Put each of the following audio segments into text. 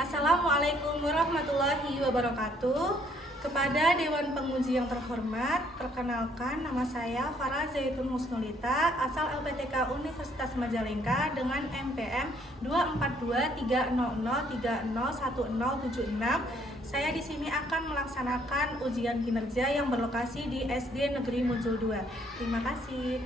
Assalamualaikum warahmatullahi wabarakatuh. Kepada Dewan Penguji yang terhormat, perkenalkan nama saya Farah Zaitun Husnulita, asal LPTK Universitas Majalengka dengan NPM 2423003011076. Saya di sini akan melaksanakan ujian kinerja yang berlokasi di SD Negeri Mujul 2. Terima kasih.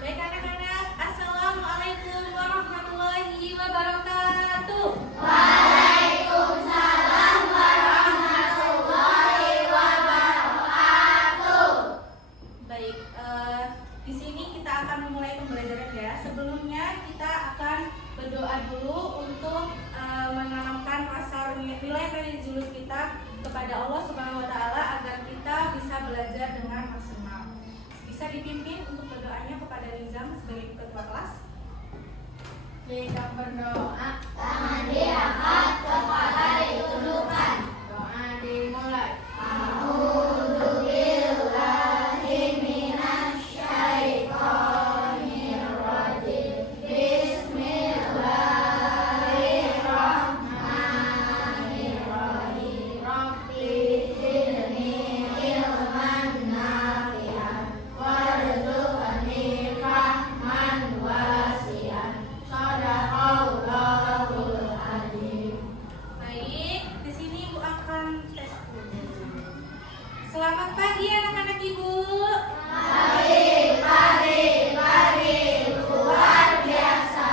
Baik anak-anak, Assalamualaikum warahmatullahi wabarakatuh. Waalaikumsalam warahmatullahi wabarakatuh. Baik, di sini kita akan memulai pembelajaran ya. Sebelumnya kita akan berdoa dulu untuk menanamkan rasa nilai religius kita kepada Allah Subhanahu wa taala agar kita bisa belajar dengan maksimal. Bisa dipimpin untuk berdoanya kepada Nizam sebagai ketua kelas. Kita berdoa, Tangan diangkat, kepala ditundukkan. doa dimulai. A'udzubillahi minasyaitonirrajim. Bismillahirrahmanirrahim. Rabbi zidni ilman nafi'an warzuqni fahman wasi'an. Shadaqallahul azim. Baik, di sini Ibu akan tes dulu. Selamat pagi anak-anak Ibu. Pagi, luar biasa.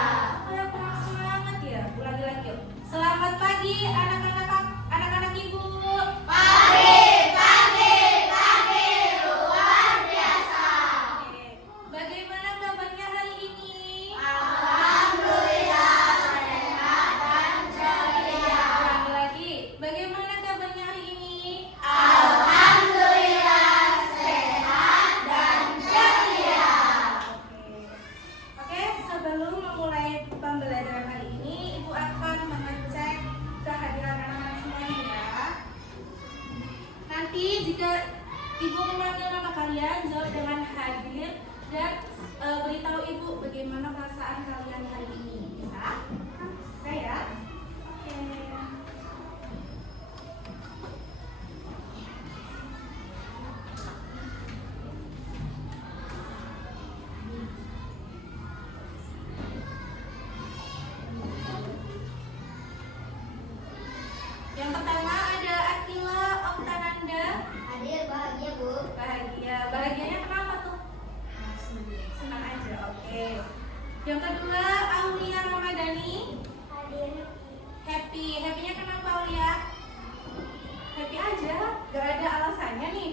Kayak kurang semangat ya. Ulangi lagi yuk. Selamat pagi anak-anak Ibu. Pagi, luar biasa. Oke. Bagaimana kabarnya hari ini? Alhamdulillah sehat dan ceria. Ulangi lagi. Bagaimana kabarnya hari ini? Alhamdulillah sehat dan ceria. Oke, sebelum memulai pembelajaran hari ini, Ibu akan mengecek kehadiran anak-anak semuanya ya. Nanti jika Ibu memanggil nama kalian, jawab dengan hadir dan beritahu Ibu bagaimana perasaan kalian hari ini. Bisa? Bisa ya? Oke. Yang pertama ada Akila Oktananda. Hadir bahagia, Bu. Bahagia. Bahagianya kenapa tuh? Senang aja. Oke. Yang kedua Aulia Ramadhani. Hadir Happy. Happynya kenapa Aulia? Happy aja. Gak ada alasannya nih.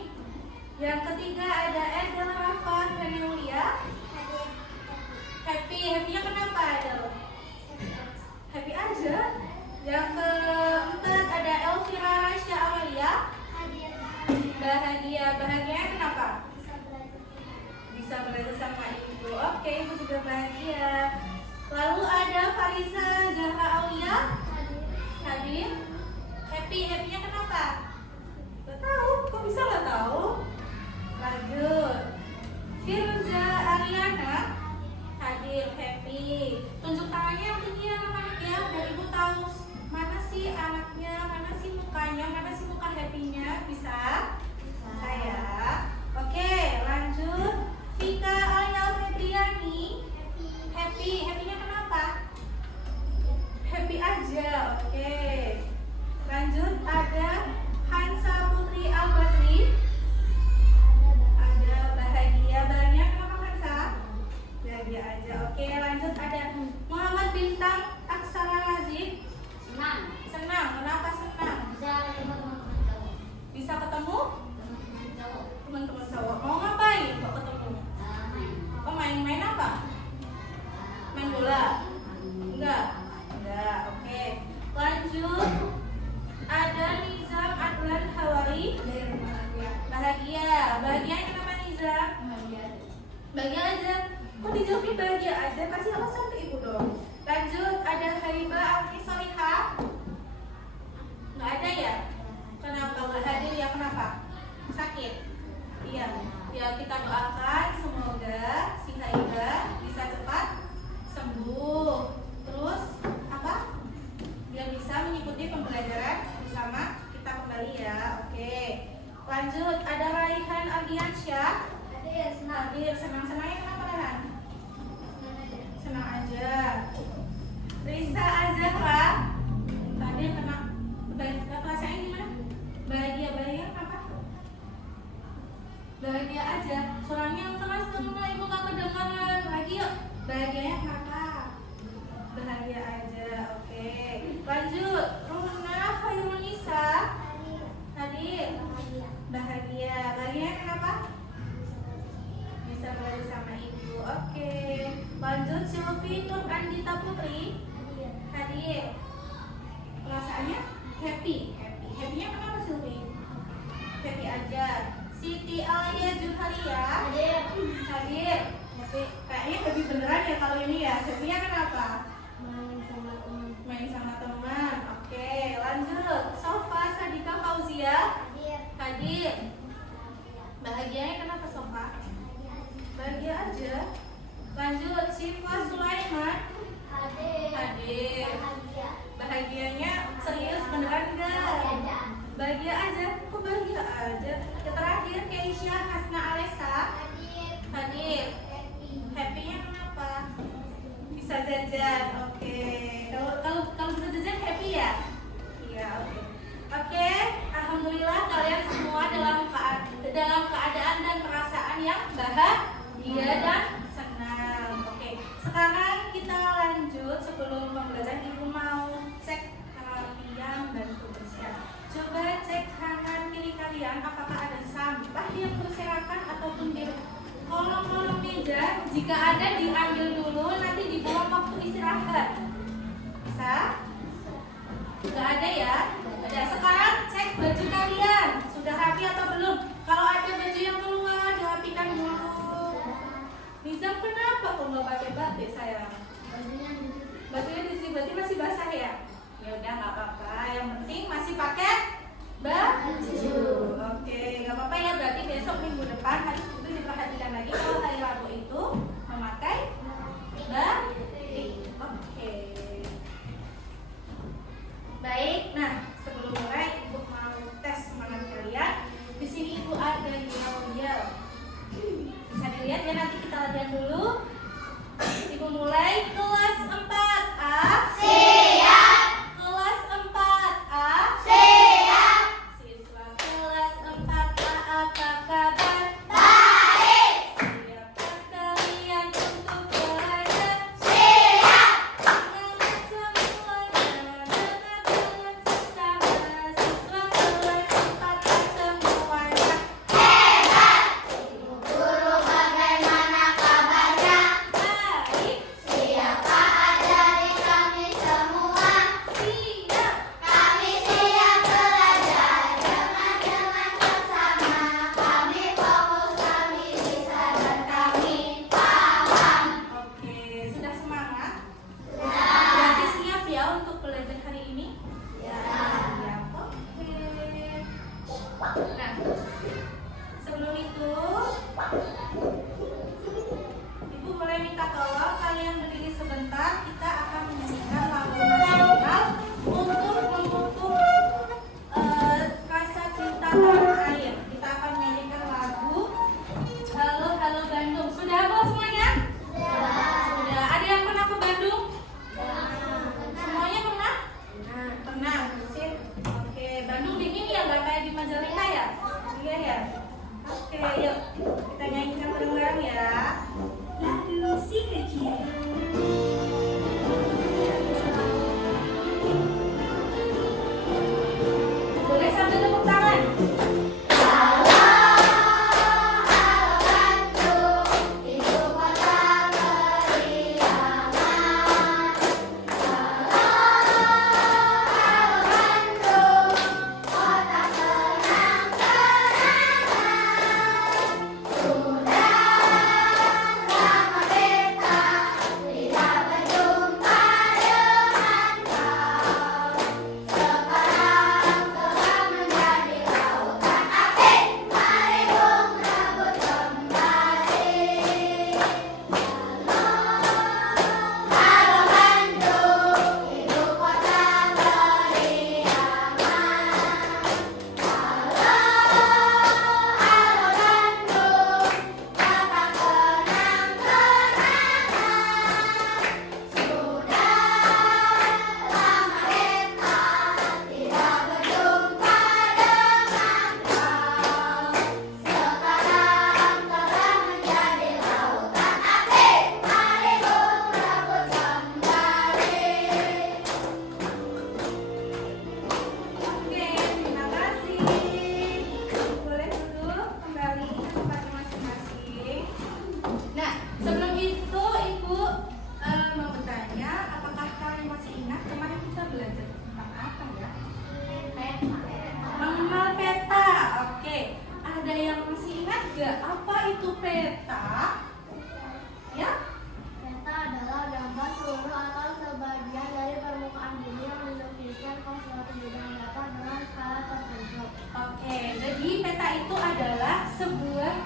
Yang ketiga ada Edel Rafa Reneulia. Happy. Happynya kenapa Edel? Happy aja. Yang keempat ada Elvira Rasya Amalia. hadir Bahagia. Bahagianya kenapa? bisa belajar. Bisa belajar sama ibu. Oke, ibu juga bahagia. Lalu ada Farisa Zahra Aulia. Hadir. Happy. Happynya kenapa? Gak tahu. Kok bisa gak tahu? Lanjut. Firza Ariana. Hadir. Happy. Tunjuk tangannya yang tinggi anak-anak ya, biar ibu tahu mana sih anaknya, mana sih mukanya, mana sih muka happy-nya. Bisa? Bisa ya. Oke, lanjut. Vika Alia Febriani. Happy. Happy-nya kenapa? Happy aja. Oke. Lanjut ada Hansa Putri Albatri. Ada bahagia. Bahagia kenapa Hansa? Bahagia aja. Oke, lanjut ada Muhammad Bintang Aksara Lazim. Senang. Senang. Kenapa senang? Bisa ketemu teman-teman cowok. Bisa ketemu Teman-teman cowok. teman-teman cowok. Mau ngapain kok ketemu? Main. Oh, main apa? Main bola? Enggak. Enggak. Oke. Lanjut. Ada Nizam Adlan Hawari. Bahagia. Bahagia kenapa Nizam? Bahagia aja. Kok dijawabnya bahagia aja? Kasih alasan ke ibu dong. Lanjut ada Haiba Alki Solihah. Nggak ada ya? Kenapa nggak hadir ya? Kenapa? Sakit? Iya. Ya kita doakan semoga si Haida bisa cepat sembuh. Terus apa? Biar bisa mengikuti pembelajaran bersama kita kembali ya. Oke. Lanjut, ada Raihan Ardiansyah. Hadir. Senang-senangnya kenapa Raihan? Senang aja. Risa Azahra. Tadi kena rasanya gimana? Bahagia apa? Bahagia aja. Suaranya yang keras semua ibu gak kedengaran. Lagi yuk. Bahagianya kenapa? Bahagia aja. Oke. Lanjut. Rumana Khairunisa. Hadir. Bahagia. Bahagianya kenapa? Bisa belajar sama ibu. Oke. Lanjut Sylvie Nur Andita Putri. Hadir. Perasaannya happy. Happy-nya kenapa Sylvie? Happy aja. Siti Alia Juharia. Hadir. Happy. Kayaknya happy beneran ya kalau ini ya. Happy-nya kenapa? Main sama teman. Oke, lanjut. Sofa Sadika Fauzia. Hadir. Bahagianya kenapa Sofa? Bahagia aja. Lanjut, Syifa Sulaiman. Hadir. Bahagianya serius beneran enggak? Bahagia aja. Kok bahagia aja? Yang terakhir Keisha Hasna Alesa. Hadir. Happy-nya kenapa? Bisa jajan. Oke. Kalau bisa jajan happy ya? Iya, oke. Oke, alhamdulillah kalian semua dalam keadaan dan perasaan yang bahagia dan senang. Oke, sekarang kita lanjut. Sebelum pembelajaran ibu mau cek kalian dan kebersihan. Coba cek kanan kiri kalian apakah ada sampah yang berserakan ataupun di kolong-kolong meja. Jika ada diambil dulu, nanti dibuang waktu istirahat. Bisa? Nggak ada ya? Ada. Sekarang cek baju kalian. Sudah rapi atau belum? Kalau ada baju yang keluar, dirapikan dulu. Nizam kenapa kok nggak pakai batik sayang? Bajunya di sini berarti masih basah ya? Ya udah nggak apa-apa. Yang penting masih pakai baju. Oke, nggak apa-apa ya. Berarti besok minggu depan harus itu diperhatikan lagi kalau hari Rabu itu memakai batik. Oke. Baik. Nah, sebelum mulai ibu mau tes semangat kalian. Di sini ibu ada yel. Bisa dilihat ya, nanti kita latihan dulu. Ibu mulai kelas 4A. Siap. Kelas 4A. Siap. Siswa kelas 4A apa kabar? Baik. Siapkah kalian untuk belajar? Siap. Semangat semuanya, dengarkan sesama. Siswa kelas 4A semuanya. Hebat. Guru bagaimana kabarnya? Baik. Siapa ajari kami semua? Siap. Kami siap belajar dengan sesama. Kami fokus, kami bisa dan kami paham. Oke, sudah semangat? Sudah. Berarti siap ya untuk belajar hari ini? Ya. Siap. Oke. Nah, sebelum itu ibu boleh minta tolong kalian berdiri sebentar. Kita akan menyanyikan lagu nasional untuk memupuk rasa cinta tanah air. Kita akan menyanyikan lagu Halo Halo Bandung. Sudah hafal semuanya? Sudah. Ada yang pernah ke Bandung? Semuanya pernah? Pernah. Sip. Oke, Bandung dingin ya, nggak kayak di Majalengka ya? Iya ya. Oke, yuk kita nyanyikan bareng-bareng ya. Lagu si kecil. Boleh sambil tepuk tangan. juga apa itu peta? Ya, Peta adalah gambar seluruh atau sebagian dari permukaan bumi yang menunjukkan suatu bidang data dengan skala tertentu. oke. Jadi peta itu adalah sebuah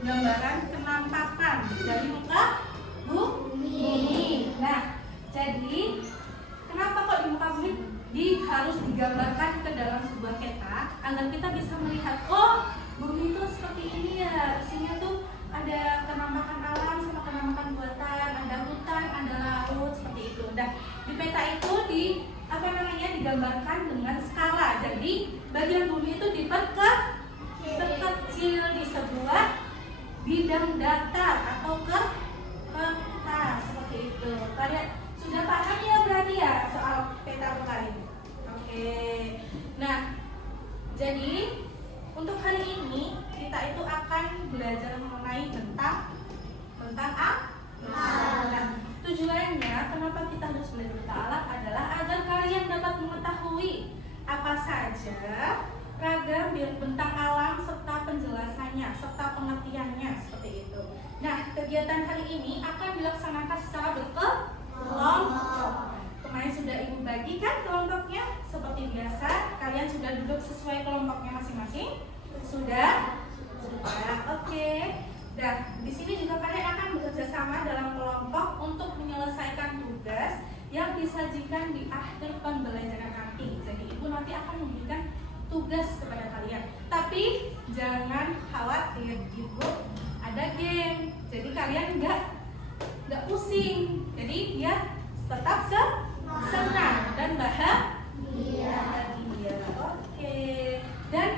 gambaran penampakan dari muka bumi. Nah, jadi kenapa kok di muka bumi harus digambarkan ke dalam sebuah peta agar kita bisa melihat, oh bumi itu seperti ini ya, isinya tuh ada penampakan alam sama penampakan buatan, ada hutan, ada laut, seperti itu. Dan di peta itu digambarkan dengan skala. Jadi bagian bumi itu diperkecil di sebuah bidang datar atau kertas, seperti itu. Kalian sudah paham ya berarti ya soal peta kemarin? Oke. Nah, jadi untuk hari ini kita itu akan belajar mengenai tentang alam. Tujuannya kenapa kita harus belajar tentang alam adalah agar kalian dapat mengetahui apa saja ragam bentang alam serta penjelasannya serta pengertiannya, seperti itu. Nah, kegiatan hari ini akan dilaksanakan secara berkelompok. Kemarin sudah Ibu bagikan kelompoknya seperti biasa. Kalian sudah duduk sesuai kelompoknya masing-masing? Sudah? Oke. Dan di sini juga kalian akan bekerja sama dalam kelompok untuk menyelesaikan tugas yang disajikan di akhir pembelajaran nanti. Jadi Ibu nanti akan memberikan tugas kepada kalian. Tapi jangan khawatir, Ibu ada game. Jadi kalian nggak pusing. Jadi biar tetap senang dan bahagia. Oke. Dan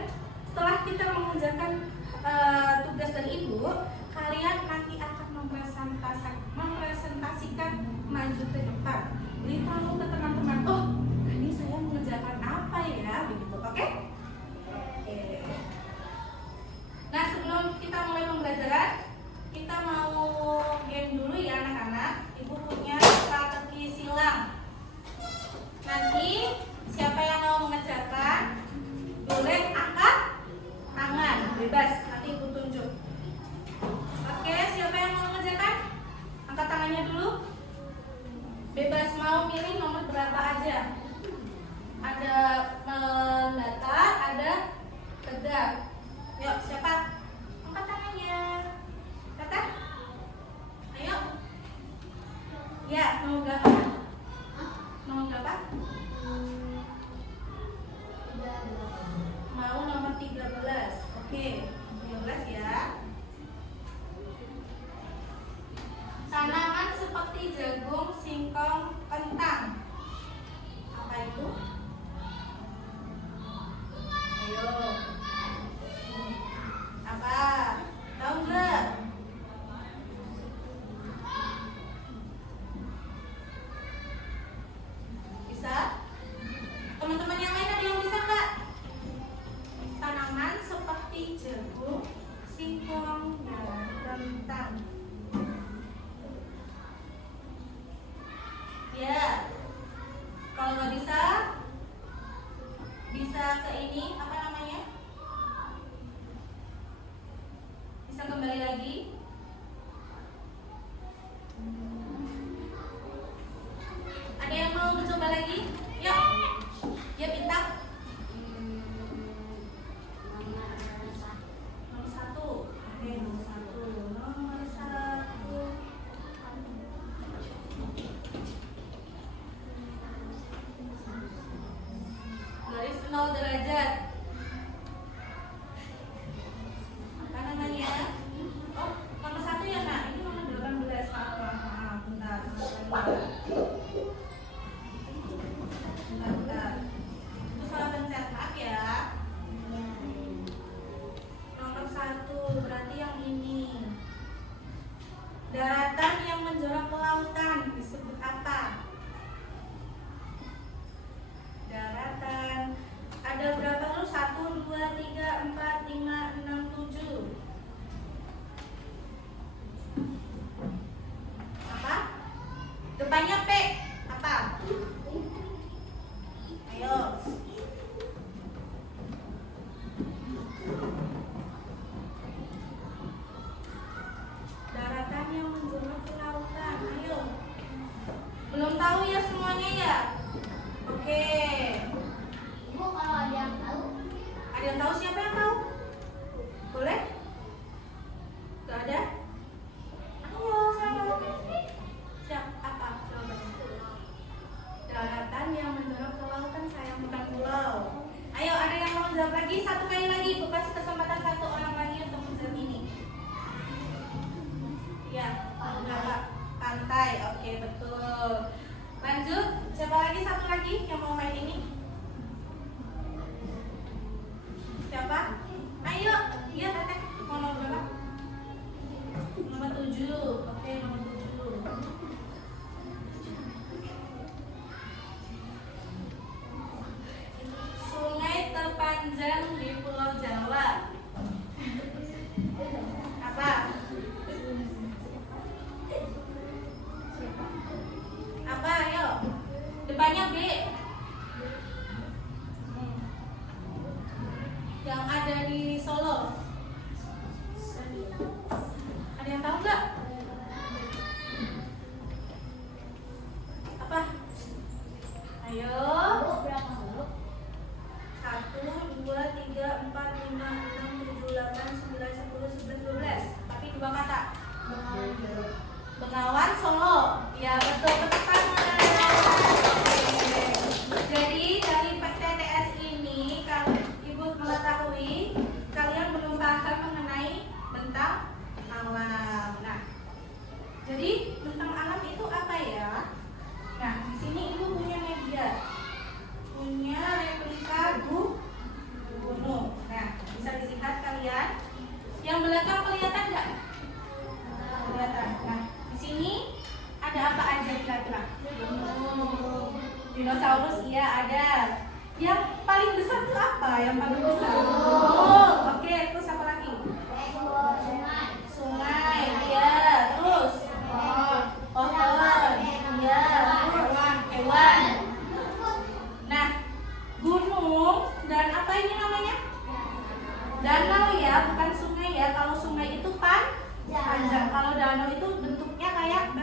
setelah kita mengerjakan tugas dari Ibu, kalian nanti akan mempresentasikan maju ke depan. Beritahu ke teman-teman, oh ini saya mengerjakan apa ya, begitu. Oke? Nah, sebelum kita mulai pembelajaran, kita mau game dulu ya anak-anak. Ibu punya strategi silang. Nanti siapa yang mau mengerjakan boleh angkat tangan, bebas. Nanti Ibu tunjuk. Oke, siapa yang mau mengerjakan? Angkat tangannya dulu. Bebas, mau milih nomor berapa aja. Ada mendatar, ada tegak. Yuk, siapa? Angkat tangannya. Kata? Ayo. Ya, mau berapa? Mau berapa? Mau nomor 13. Oke, 13 ya. Tanaman seperti jagung, singkong, kentang. Apa itu? Ayo. Apa? Tahu nggak? Bisa? Teman-teman yang lain ada yang bisa nggak? Tanaman seperti jagung, singkong, dan kentang. Ya, kalau nggak bisa, bisa ke ini, apa namanya? Bisa kembali lagi. Ada yang mau mencoba lagi? Yuk, ya bintang. Nomor 1. Oke, nomor 1. Nomor 1. tahu, siapa yang tahu? Boleh? Gak ada? Ayo, siapa? Siap, apa jawabannya? Daratan yang menjorok ke lautan, sayang bukan pulau. Ayo, ada yang mau jawab lagi? Satu kali lagi, Bu kasih kesempatan satu orang lagi untuk menjawab ini. Ya, apa? Pantai, oke betul. Lanjut, siapa lagi, satu lagi yang mau main ini? Siapa? Ayo, iya Teteh, mau nomor berapa? Nomor 7, oke nomor 7. Sungai terpanjang di Pulau Jawa. Apa? Apa? Ayo. Depannya B. Yang ada di Solo. Ada yang tahu nggak? Apa? Ayo. 1, 2, 3, 4, 5, 6, 7, 8, 9, 10, 11, 12. Tapi 2 kata. Bengawan Solo. Ya betul, betul. Jadi dari PTTS ini kalau Ibu mengetahui, kalian belum paham mengenai bentang alam. Nah, jadi bentang alam itu apa ya? Nah, di sini Ibu punya media, punya replika gunung. Nah, bisa dilihat kalian. Yang belakang kelihatan nggak? Kelihatan. Nah, di sini ada apa aja kira-kira? Dinosaurus, iya ada. Yang paling besar itu apa? Yang paling besar? Oh, oke. Terus apa lagi? Sungai, iya. Terus? Pohon, iya. Terus? Hewan. Nah, gunung dan apa ini namanya? Danau ya, bukan sungai ya. Kalau sungai itu panjang. Kalau danau itu bentuknya kayak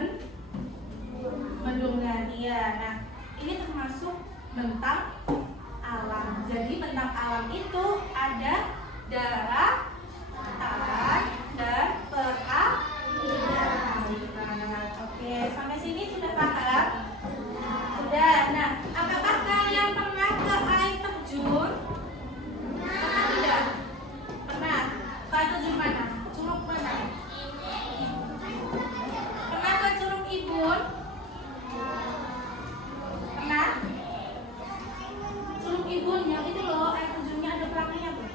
bendungan. Iya. Nah, ini termasuk bentang alam. Jadi bentang alam itu ada daratan dan perairan. Oke, sampai sini sudah paham? Sudah. Nah, apakah kalian pernah ke air terjun? Pernah tidak? Pernah. Ke air terjun mana? Curug mana? Pernah ke Curug Ibun? Pernah? Curug Ibun yang itu loh, air terjunnya ada pelangnya tuh.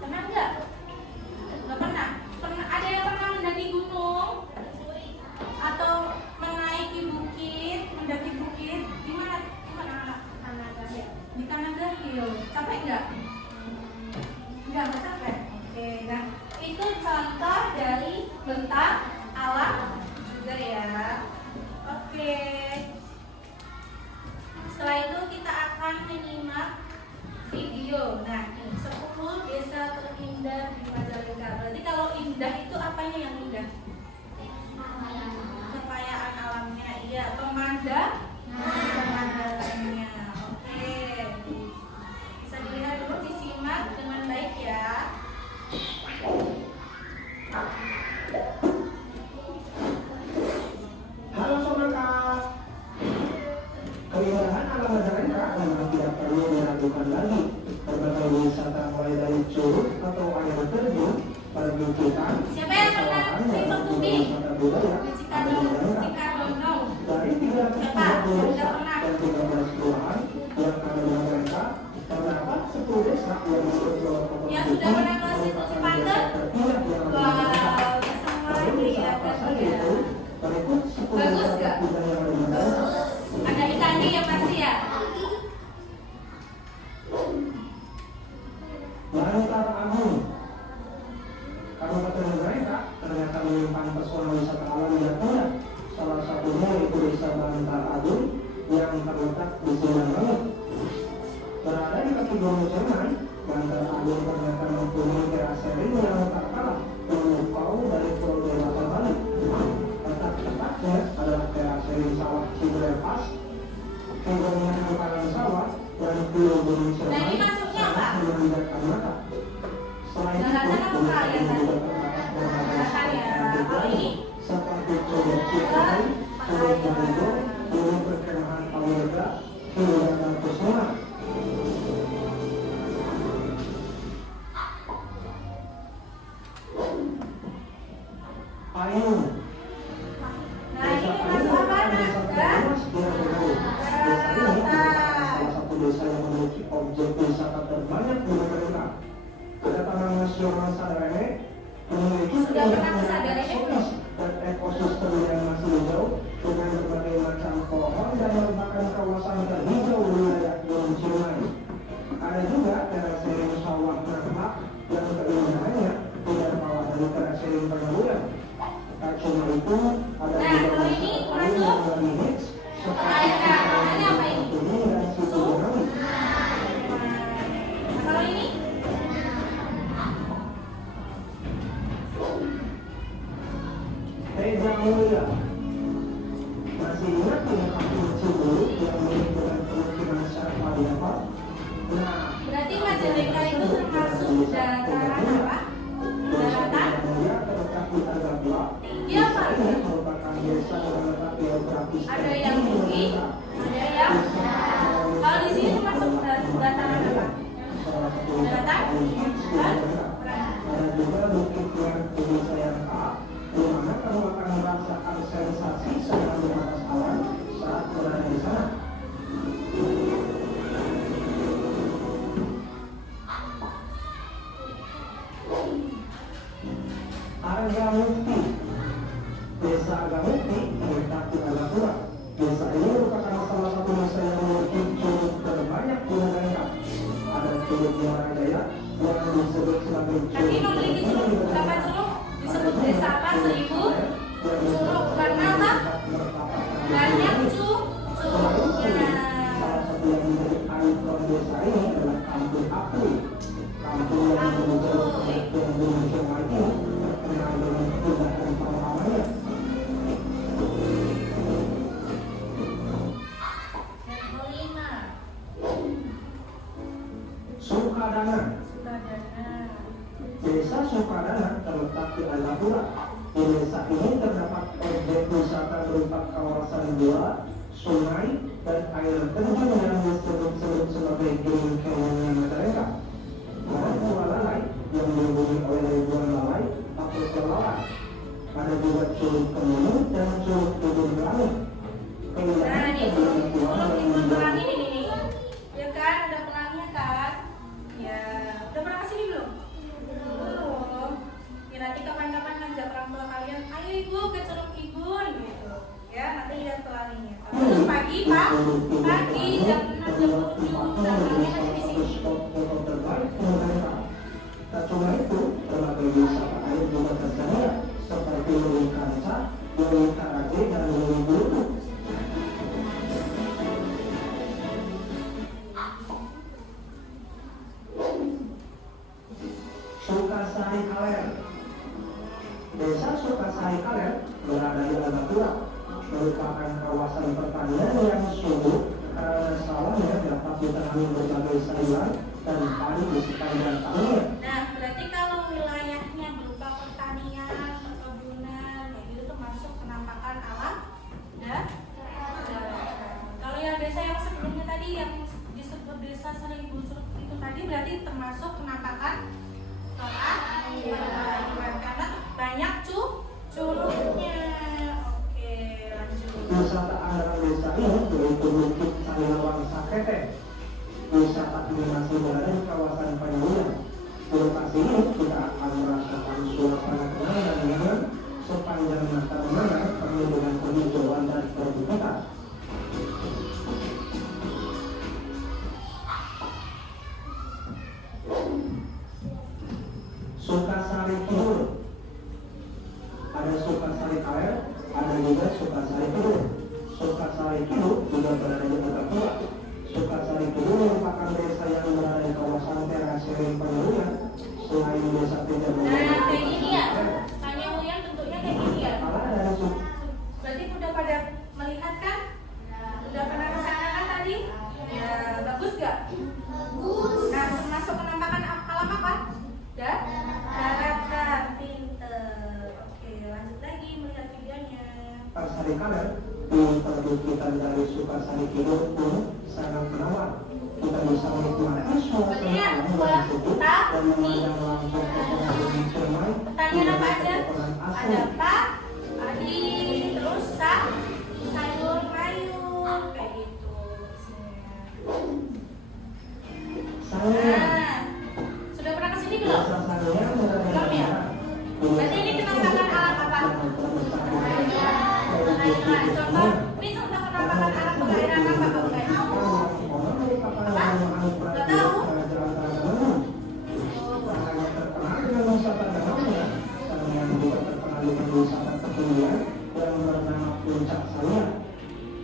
Pernah nggak? Nggak pernah. Pernah? Ada yang pernah mendaki gunung atau menaiki bukit, mendaki bukit? Di mana? Di mana anak? Di Kanada Hill. Capek nggak? Nggak capek. Oke, nah itu contoh dari bentang alam juga ya. Oke. Setelah itu kita akan menyimak video. Nah, 10 desa terindah di Majalengka. Berarti kalau indah itu apanya yang indah? Kekayaan alamnya, iya. Pemandangannya. Oke. Bisa dilihat dulu, disimak dengan baik ya. Halo Sobat, keindahan alam Majalengka memang tidak perlu diragukan lagi. Berbagai wisata mulai dari curug atau air terjun, perbukitan, Siapa yang pernah sifat tubi? budaya, Cikadondong. dari 330 desa dan 13 kelurahan yang ada di Majalengka, terdapat 10 desa yang menurut Bapak Yang sudah pernah ke situ Cipanten? Wow, semua lagi ya kan ya. Bagus nggak? Ada ikannya ya pasti ya. Lantar Agung, Kabupaten Majalengka ternyata menyimpan pesona wisata alam yang indah. Salah satunya yaitu Desa Bantar Agung yang terletak di Silang Langit. Berada di kaki Gunung Cermai, Bantar Agung ternyata mempunyai terasering yang tak kalah memukau dari Pulau Dewata Bali. Letak-letaknya adalah terasering sawah Cibulepas, Kebunnya Kekalan Sawah, dan Pulau Gunung Nah ini Cermai. masuknya apa? memanjakan mata. Selain itu, Daratan apa desa kalian ini tadi? juga terdapat berbagai Daratan ya. spot Kalau ini? seperti Pulau Cikai, Pulau Barido, Pulau Perkemahan Pamirga, hingga Darkusuma. Payung. Nah, ini masuk apa? Salah satu desa yang memiliki objek wisata terbanyak di negara. Ada Taman Nasional Sadarene, memiliki Sudah pernah ke keindahan Sadarene? eksotis dan ekosistem yang masih hijau dengan berbagai macam pohon dan merupakan kawasan terhijau wilayah Gunung Ciremai. Ada juga terasering sawah nangka yang keindahannya tidak kalah dari terasering Pengabuyan. Tak cuma itu, ada Nah, juga kalau ini wisata masuk. yang lebih hits seperti Namanya apa ini? Kuning dan Situ Jenawi. Nah, kalau ini? Teja Mulia. Masih ingat punya kampung Cibulu yang mirip dengan pemukiman Syarif Aliapa? Nah, Berarti Majalengka itu termasuk dataran apa? Daratan? Mulia terletak di Argapura. Tinggi apa? Desa ini merupakan desa yang letak geografis Ada tertinggi yang di tinggi, Indonesia. ada yang kalau di sini termasuk dataran apa? Salah satu wisata Daratan? paling hits di Indonesia. Ada juga Bukit Merah Bumi Sayangka, di mana kamu akan merasakan sensasi sedang di atas awan saat berada di sana. Arga Mukti. Desa Arga Mukti terletak di Argapura. Desa ini merupakan salah satu desa yang memiliki curug terbanyak di negara. Ada Curug Muara Jaya yang disebut sebagai Nanti memiliki curug berapa curug? Disebut desa apa? 1000 curug. Karena apa? Banyak curugnya. Salah satu yang menjadi ikon desa ini adalah Kampung Apui. Kampung yang menjadi Gunung Ciremai ini terkenal dengan keindahan panoramanya. Kelima, Sukadana. Sukadana. Desa Sukadana terletak di Argapura. Di desa ini terdapat objek wisata berupa kawasan gua, sungai, dan air terjun yang disebut-sebut sebagai Green Canyon mereka. Ada Gua Lalai yang dihubungi oleh ribuan lalai atau kelelawar. Ada juga Curug Kemuning dan Curug Tudung Langit. Nah, Keindahan ini kedua curug pulau yang Ibu menjadi Pelangi ini nih. Ya kan, udah pelangnya kan? Ya, udah pernah kesini belum? Belum. Ya nanti kapan-kapan ngajak orang tua kalian, ayo ibu ke Curug Ibun gitu. Ya, nanti lihat pelanginya. Terus pagi pak, pagi jam 6 jam 7 pelangnya masih di sini. foto terbaik di Indonesia. Tak cuma itu, berbagai wisata air juga tersedia seperti Leuwi Kancah, Leuwi Karage, dan Leuwi Bulu. Sukasari Kaler. Desa Sukasari Kaler berada di Argapura, merupakan kawasan pertanian yang subur karena sawahnya dapat ditanami berbagai sayuran dan padi di sepanjang tahunnya. Nah, berarti kalau wilayahnya berupa pertanian, perkebunan, ya itu termasuk penampakan alam dan kalau yang desa yang sebelumnya tadi yang disebut desa 1000 curug itu tadi berarti termasuk penampakan karena banyak curugnya. Oke, lanjut. Wisata andalan desa ini yaitu Bukit Sanilawang Sakete. Wisata ini masih berada di kawasan Panyaluyan. Di lokasi ini kita akan merasakan suasana tenang dan nyaman sepanjang mata memandang penuh dengan penghijauan dan perbukitan. Sukasari Kidul. Ada Sukasari Kaler, ada juga Sukasari Kidul. Sukasari Kidul juga berada di Argapura. Sukasari Kidul merupakan desa yang berada di kawasan terasering Pengabuyan. Selain desa Teja Mulia, Nah, kayak gini ya. Tanya Uyan bentuknya kayak gini ya. Berarti udah pada melihat kan? Udah pernah ke sana kan tadi? Ya, bagus gak? Bagus. Nah, termasuk perikanan di perbukitan dari Sukasari Kidul pun sangat menawan. Kita bisa menikmati suasana alam yang sejuk dan memandang langsung pepohonan Ciremai. Pertanyaan apa aja? Ada pak, padi, terus sayur mayur kayak gitu. Saya Nah, sudah pernah kesini belum? rasa saya Belum ya? Berarti ini penampakan alam apa? Perairan. Contoh, ini contoh penampakan alam perairan apa kamu guys? Nggak tahu? Puncak Salia.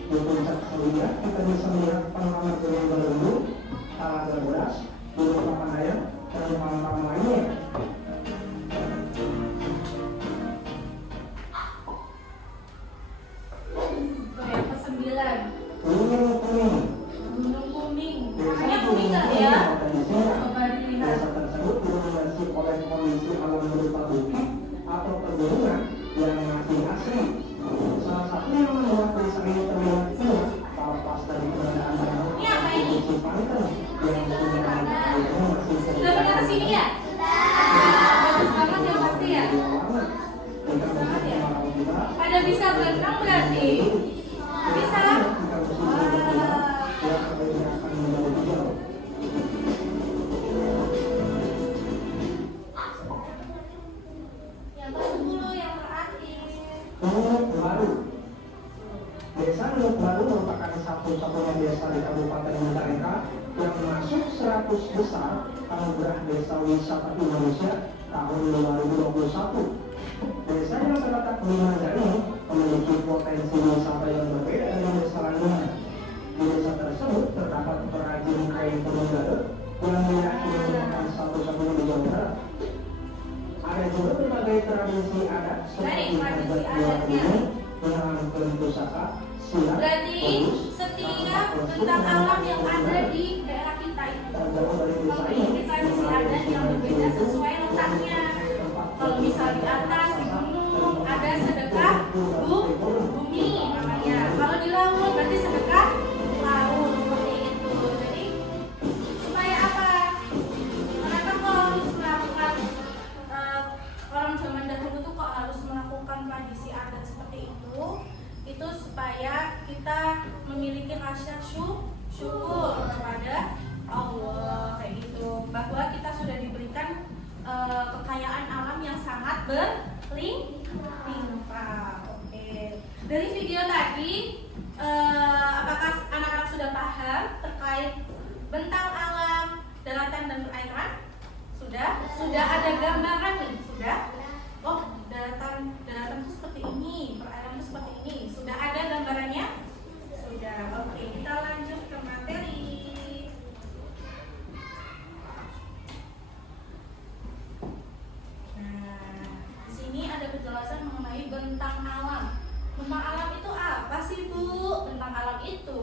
Di Puncak Salia kita bisa melihat panorama gunung Berundu, Talaga Beras, Gunung Papandayan, dan panorama lainnya. Yang ke-9. Gunung Kuning. Gunung Kuning. Desa Namanya Kuning nggak ya? Coba dilihat. Desa tersebut didominasi oleh kondisi alam berupa bukit atau pegunungan yang masih asli. Salah satu yang membuat desa ini terlihat indah lepas dari keberadaan danau Ini apa ini? di Cipanten yang sudah airnya masih Sudah pernah kesini ya? Bagus banget ya pasti ya? Bagus banget ya? Pada bisa berenang berarti? Bisa? Yang ke-10 yang terakhir. Teluk Baru. Desa Teluk Baru merupakan satu-satunya desa di Kabupaten Majalengka yang masuk 100 besar Anugerah Desa Wisata Indonesia tahun 2021. Desa yang terletak di Majalengka ini memiliki potensi wisata yang berbeda dengan desa lainnya. Di desa tersebut terdapat perajin kain tenun gadot yang diyakini merupakan satu-satunya di Jawa Barat. Ada juga berbagai tradisi adat seperti adat jual bumi, menanam pusaka, silat, Berarti setiap bentang alam yang ada di daerah kita itu memiliki tradisi adat yang berbeda sesuai letaknya. Kalau misal di atas di gunung ada sedekah bumi namanya. Kalau di laut berarti sedekah laut seperti itu. Jadi supaya apa? Kenapa kok harus melakukan orang zaman dahulu tuh kok harus melakukan tradisi adat seperti itu? Itu supaya kita memiliki rasa syukur kepada Allah kayak gitu, bahwa kita sudah diberikan kekayaan alam yang sangat berlimpah. Oke. Dari video tadi, apakah anak-anak sudah paham terkait bentang alam, daratan dan perairan? Sudah? Sudah ada gambaran nih? Sudah? Oh, daratan itu seperti ini, perairan itu seperti ini. Sudah ada gambarannya? Sudah. Oke, kita lanjut ke materi. Di sini ada penjelasan mengenai bentang alam. Bentang alam itu apa sih, Bu? Bentang alam itu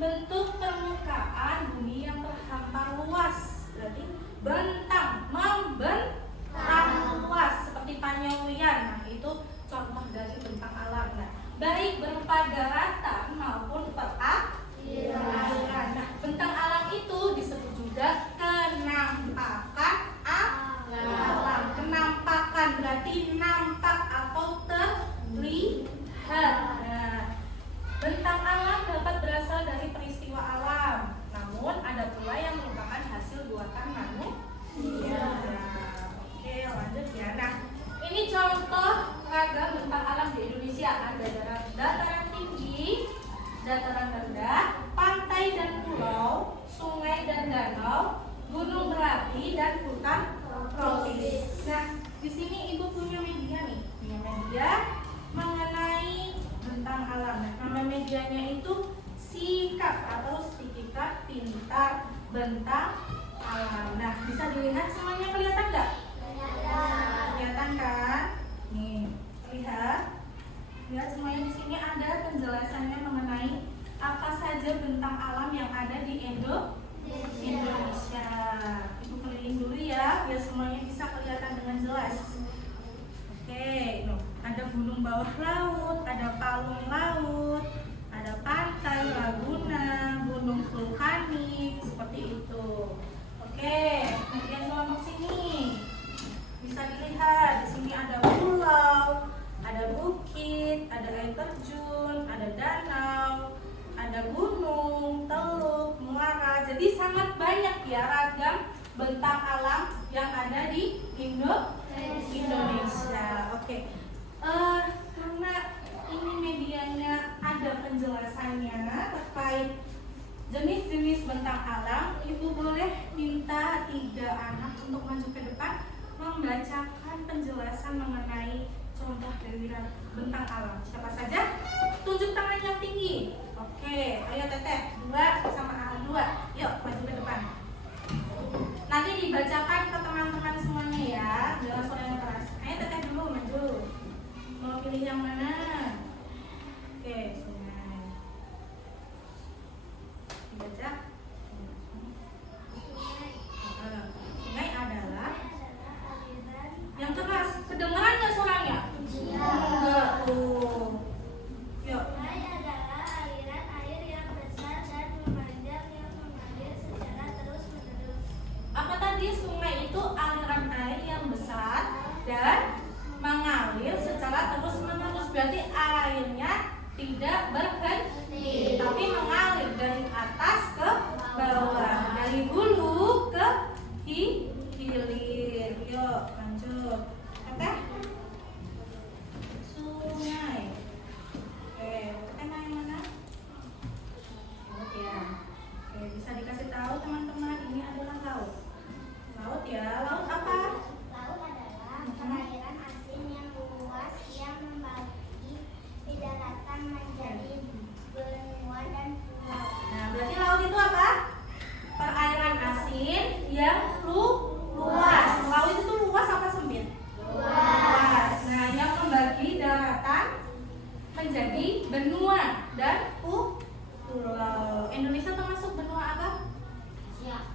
bentuk permukaan bumi yang terhampar luas. Berarti bentang, membentang luas seperti panyawian. Nah, itu contoh dari bentang alam. Nah, baik berupa daratan maupun perairan. Nah, bentang alam itu disebut juga kenampakan alam. Kenampakan berarti nampak atau terlihat. Nah, bentang alam dapat berasal dari peristiwa alam, namun ada pula yang merupakan hasil buatan manusia. ada gunung bawah laut, ada palung laut, ada pantai, laguna, gunung vulkanik, seperti itu. Oke, kemudian kelompok sini bisa dilihat di sini ada pulau, ada bukit, ada air terjun, ada danau, ada gunung, teluk, muara. Jadi sangat banyak ya ragam bentang alam yang ada di Indonesia. Oke. Karena ini medianya ada penjelasannya terkait jenis-jenis bentang alam, Ibu boleh minta 3 anak untuk maju ke depan membacakan penjelasan mengenai contoh dari bentang alam. Siapa saja? Tunjuk tangan yang tinggi. Oke, ayo Teteh, 2 sama A2. Yuk, maju ke depan. Nanti dibacakan ke teman-teman semuanya ya, dengan suara yang keras. Ayo Teteh dulu maju. Mau pilih yang mana? Oke, sungai. Dibaca. Sungai adalah yang keras. Kedengeran nggak suaranya? Enggak tuh. Yuk. Sungai adalah aliran air yang besar dan memanjang yang mengalir secara terus-menerus. Apa tadi? Sungai itu aliran air yang besar dan mengalir secara terus-menerus. Berarti airnya tidak berhenti, tapi mengalir dari atas ke bawah, dari hulu ke hilir. Yuk, lanjut. Oke? Sungai. Oke, tema yang mana? Laut ya. Oke, bisa dikasih tahu teman-teman ini adalah laut. Laut ya, laut apa? Laut adalah perairan asin yang luas yang membagi di daratan menjadi benua dan pulau. Nah, berarti laut itu apa? Perairan asin yang luas. Laut itu luas apa sempit? Luas. Nah, yang membagi daratan menjadi benua dan pulau. Indonesia termasuk benua apa?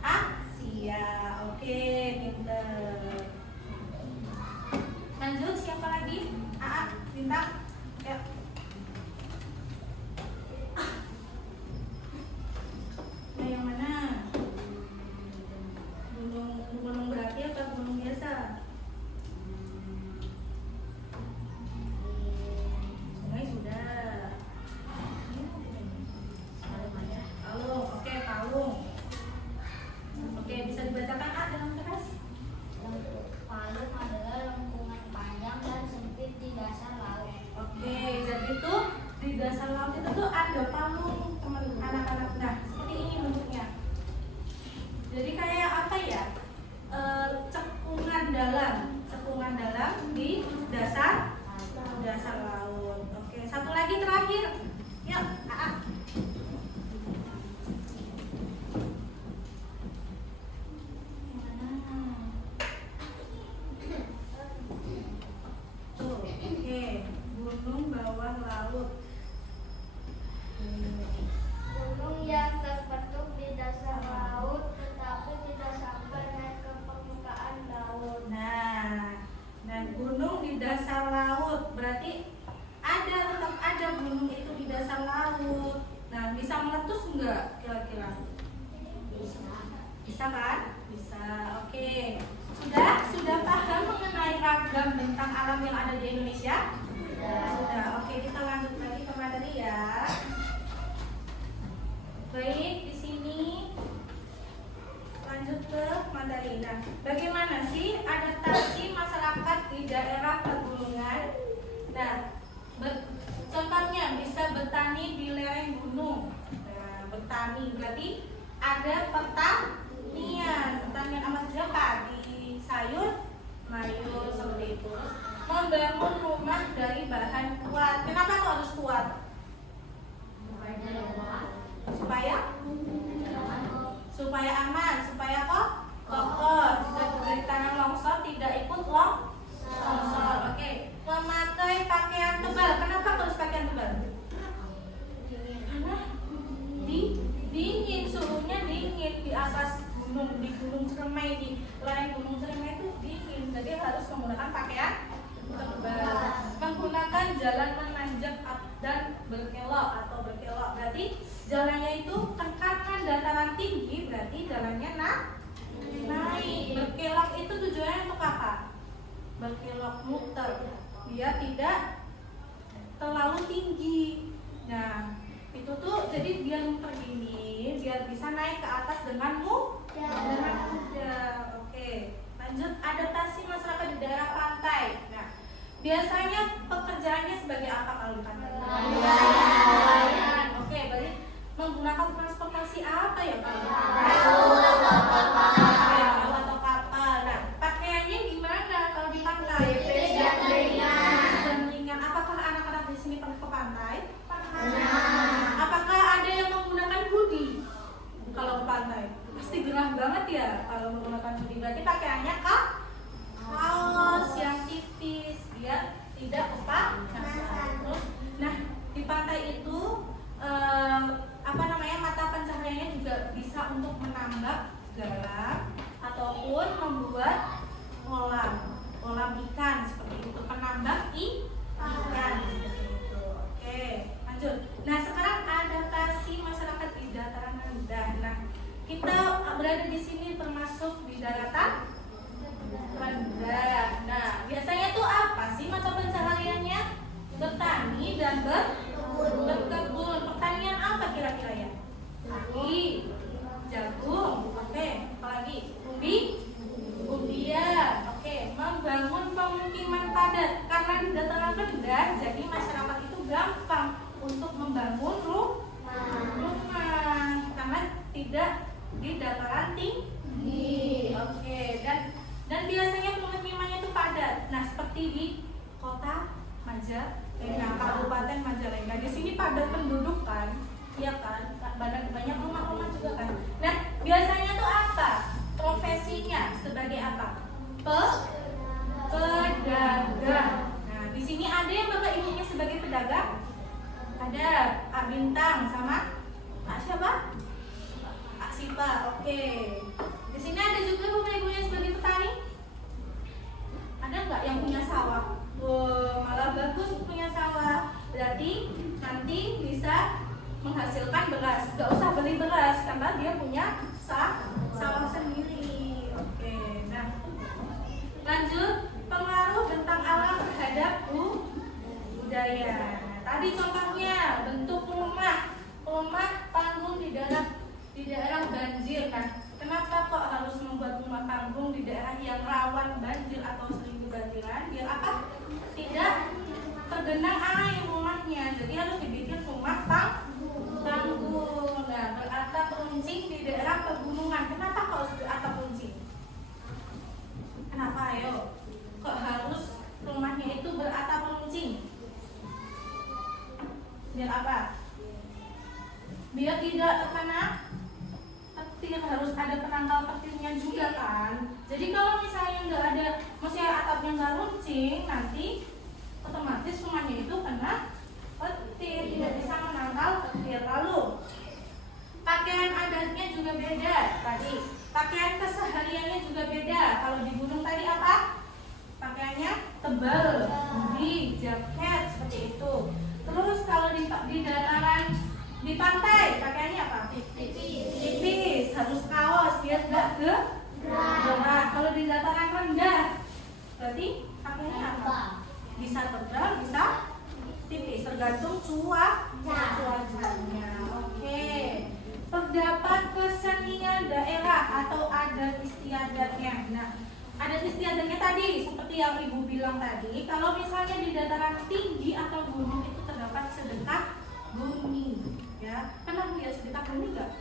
Asia. Oke, pinter. Lanjut, siapa lagi? Bintang. Yuk. Nah, yang mana? Gunung berapi atau gunung biasa? Sungai sudah. Palung, oke, palung. Oke, bisa dibacakan dengan keras? Palung adalah lengkungan panjang dan sempit di dasar laut. Oke, jadi itu di dasar laut itu tuh ada palung, teman anak-anak. Nah, seperti ini bentuknya. Jadi kayak apa ya? Cekungan dalam di dasar laut. Oke, satu lagi terakhir. Yuk, Tuh, oke, gunung bawah laut. Gunung yang terbentuk di dasar laut tetapi tidak sampai naik ke permukaan laut. Nah, dan gunung di dasar laut berarti tetap ada gunung itu di dasar laut. Nah, bisa meletus enggak kira-kira? Bisa kan? Bisa. Oke. Sudah paham mengenai ragam bentang alam yang ada di Indonesia? Sudah. Oke, kita lanjut lagi ke materi ya. Baik, di sini lanjut ke materi. Nah, bagaimana sih adaptasi masyarakat di daerah pegunungan? Nah, contohnya bisa bertani di lereng gunung. Nah, bertani berarti ada pertanian apa saja, padi, sayur, mayur, seperti itu. Membangun rumah dari bahan kuat. Kenapa kok harus kuat? Supaya aman, supaya kok kokoh. Jika terjadi tanah longsor tidak ikut longsor. Oke. Memakai pakaian tebal. Kenapa harus pakaian tebal? Karena dingin, suhunya dingin di atas gunung, di Gunung Ciremai, di lereng berkelok muter. Dia tidak terlalu tinggi. Nah, itu tuh jadi dia muter ini biar bisa naik ke atas dengan mudah. Oke, lanjut adaptasi masyarakat di daerah pantai. Nah, biasanya pekerjaannya sebagai apa kalau di pantai? Nelayan. Oke, berarti menggunakan transportasi apa ya kalau? Perahu atau kapal. Nah, pakaiannya gimana kalau di pantai? Ringan. Apakah anak-anak di sini pernah ke pantai? Apakah ada yang menggunakan hoodie kalau ke pantai? Pasti gerah banget ya kalau menggunakan hoodie. Berarti pakaiannya kaos yang tipis biar tidak kepanasan. Terus, nah di pantai itu mata pencahariannya juga bisa untuk menambak garam ataupun membuat kolam ikan seperti itu, penambak ikan seperti itu. Oke, lanjut. Nah sekarang adaptasi masyarakat di dataran rendah. Nah kita berada di sini termasuk di daratan rendah. Nah biasanya tuh apa sih mata pencahariannya? Bertani dan berkebun. Pertanian apa kira-kira ya? Padi, jagung, oke, apalagi? Umbian, oke. Membangun pemukiman padat. Karena di dataran rendah, jadi masyarakat itu gampang untuk membangun rumah karena tidak di dataran tinggi. Oke, dan biasanya pemukimannya itu padat. Nah, seperti di kota Majalengka, Kabupaten Majalengka. Di sini padat penduduk kan, iya kan? Banyak rumah-rumah juga kan. Nah, biasanya tuh apa? Profesinya sebagai apa? Pedagang. Nah, di sini ada yang bapak ibunya sebagai pedagang? Ada Pak Bintang sama Pak siapa? Pak Sipa. Oke. Di sini ada juga bapak ibunya sebagai petani? Ada nggak yang punya sawah? Malah bagus punya sawah. Berarti nanti bisa menghasilkan beras. Gak usah beli beras karena dia punya sawah sendiri. Oke. Nah, lanjut pengaruh tentang alam terhadap budaya. Tadi contohnya bentuk rumah panggung di daerah banjir. Nah, kenapa kok harus membuat rumah panggung di daerah yang rawan banjir atau sering kebanjiran? Biar apa? Tidak tergenang air rumahnya. Jadi harus dibikin rumah panggung. Nah, beratap runcing di daerah pegunungan. Kenapa kok harus beratap runcing? Kenapa ayo? Kok harus rumahnya itu beratap runcing? Biar apa? Biar tidak terkena petir, harus ada penangkal petirnya juga kan. Jadi kalau misalnya nggak ada, maksudnya atapnya nggak runcing, nanti otomatis rumahnya itu kena petir, tidak bisa menangkal petir. Lalu pakaian adatnya juga beda. Tadi pakaian kesehariannya juga beda. Kalau di gunung tadi apa? Pakaiannya tebal, hoodie, jaket seperti itu. Terus kalau di dataran di pantai pakaiannya apa? Tipis, harus kaos biar nggak gerah. Kalau di dataran rendah berarti pakaiannya apa? Bisa tebal, bisa tipis, tergantung cuacanya. Oke. Terdapat kesenian daerah atau adat istiadatnya. Nah, adat istiadatnya tadi seperti yang ibu bilang tadi, kalau misalnya di dataran tinggi atau gunung itu terdapat sedekah bumi, ya. Pernah lihat sedekah bumi nggak?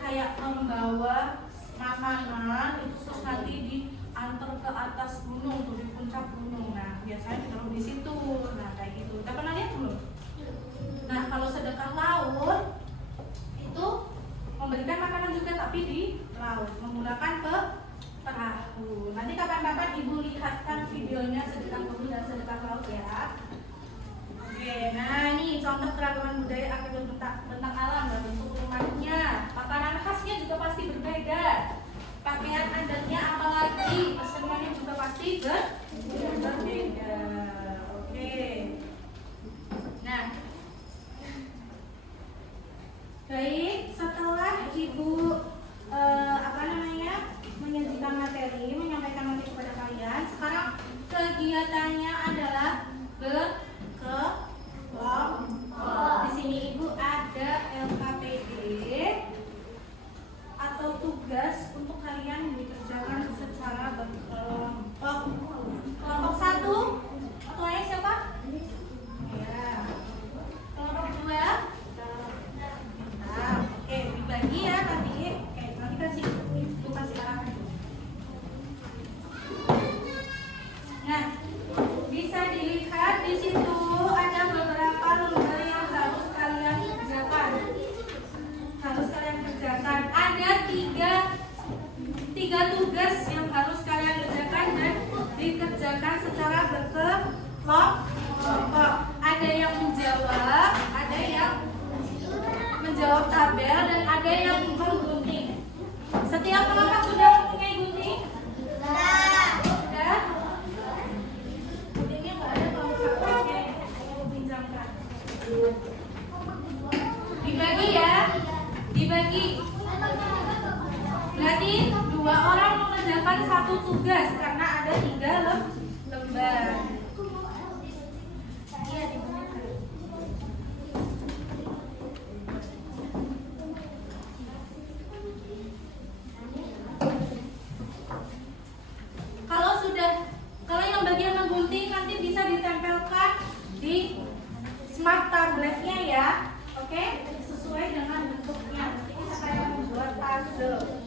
Kayak membawa makanan itu terus nanti diantar ke atas gunung, tuh di puncak gunung. Nah, biasanya ditaruh di situ. Nah, kayak gitu. Udah pernah lihat belum? Nah, kalau sedekah laut itu memberikan makanan juga tapi di laut menggunakan perahu. Nanti kapan-kapan ibu lihatkan videonya sedekah bumi dan sedekah laut ya. Oke, nah ini contoh keragaman budaya akibat bentang alam dan bentuk rumahnya. Makanan khasnya juga pasti berbeda. Pakaian adatnya apalagi, keseniannya juga pasti berbeda. Oke. Nah, baik, setelah ibu menyajikan materi, menyampaikan materi kepada kalian, sekarang ke di smart tabletnya ya. Oke, sesuai dengan bentuknya. Ini saya membuat puzzle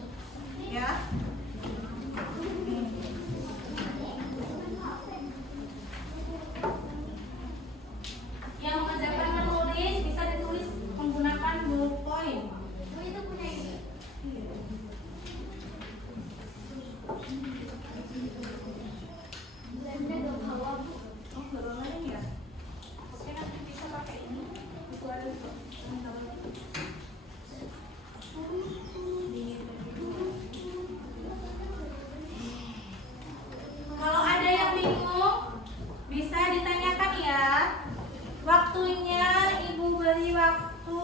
ya. Yang mengerjakan menulis bisa ditulis menggunakan ballpoint. Itu punya ini. Bulannya gak bawa. Oh, nggak bawa ini ya? Oke, nanti bisa pakai ini. Itu ada kok. Kalau ada yang bingung, bisa ditanyakan ya. Waktunya Ibu beri waktu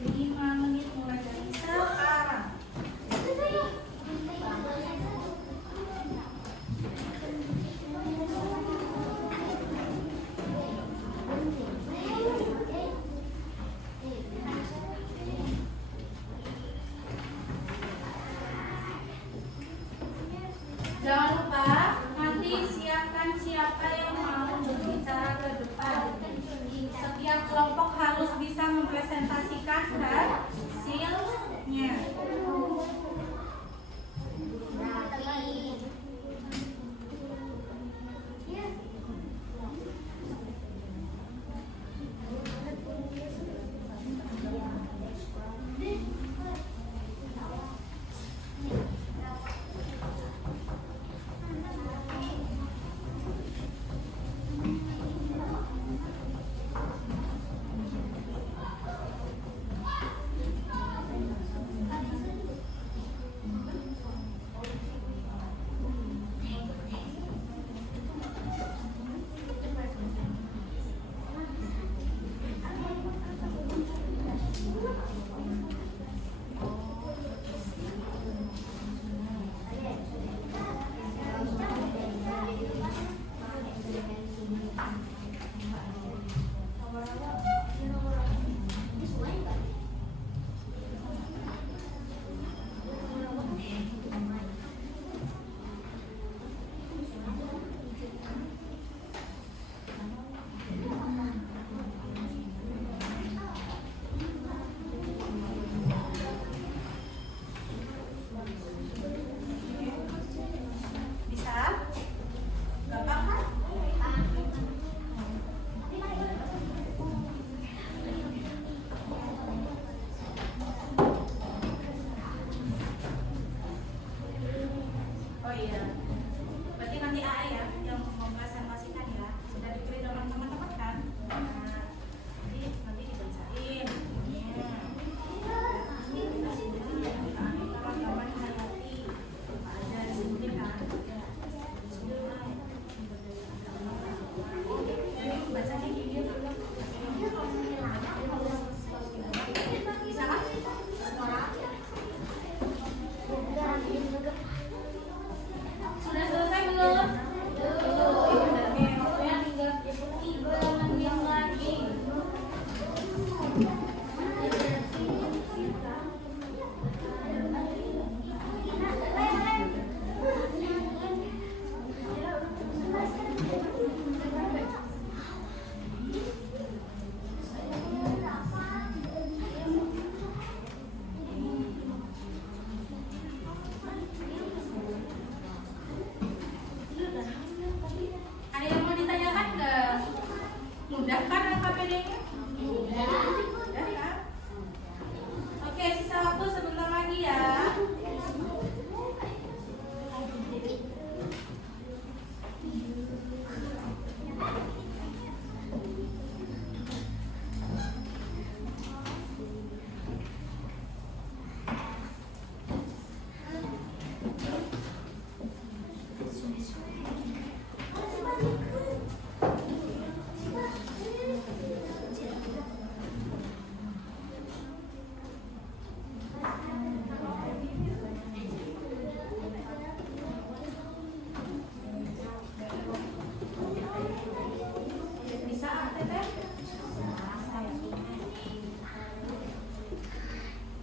5 menit mulai dari sekarang. Jangan lupa nanti siapkan siapa yang mau berbicara ke depan. Setiap kelompok harus bisa mempresentasikan hasilnya.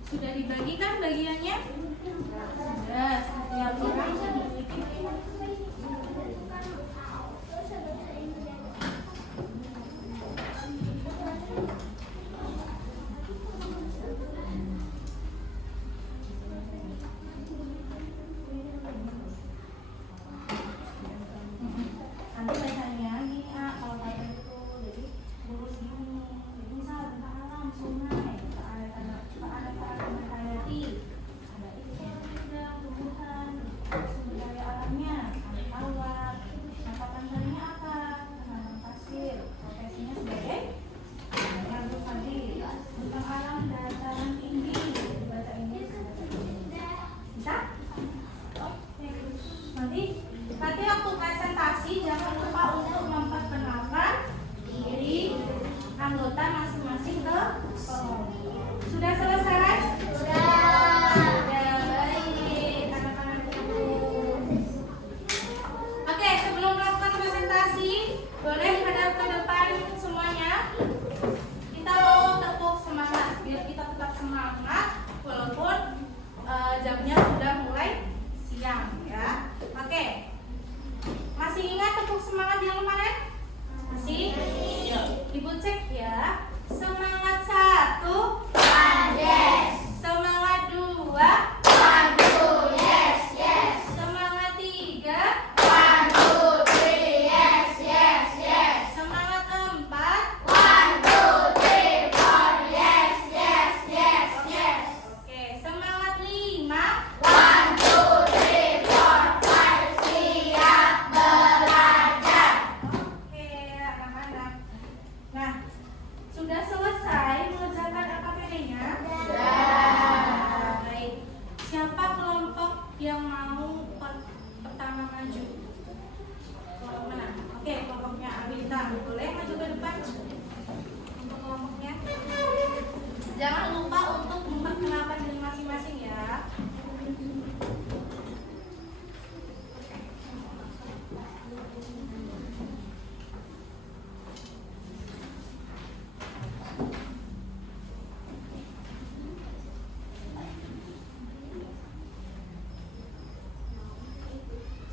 Sudah dibagikan bagiannya? Sudah, setiap orang memiliki nanti bacanya gini kalau kata itu jadi lurus gini. Jadi misal tentang alam sungai, ada hayati, ada ikan, udang, tumbuhan, sumber daya alamnya, ada alat, mata pencariannya apa? Penanam pasir, profesinya sebagai yang tadi tentang alam dataran tinggi, baca ini bisa? Oke. Nanti waktu presentasi jangan lupa untuk memperkenalkan diri anggota masing-masing ke kolom. Sudah selesai? Sudah. Baik, anak-anakku. Oke, sebelum melakukan presentasi, boleh hadap ke depan semuanya. Kita mau tepuk semangat biar kita tetap semangat walaupun jamnya sudah mulai siang ya. Oke. Masih ingat tepuk semangat yang kemarin? Masih? Yuk, Ibu cek ya. Semangat 1, Yes. semangat 2, One, two, yes, yes. semangat 3, One, two, three, yes, yes, yes. semangat 4. One, two, three, four, yes, yes, yes, yes. Oke, semangat 5. One, two, three, four, five, siap belajar. Oke, anak-anak. Nah, sudah selesai mengerjakan LKPD-nya? Sudah. Baik. Siapa kelompok yang mau pertama maju? Kelompok mana? Oke, kelompoknya Abintang. Boleh maju ke depan untuk kelompoknya? Jangan lupa untuk memperkenalkan diri masing-masing ya.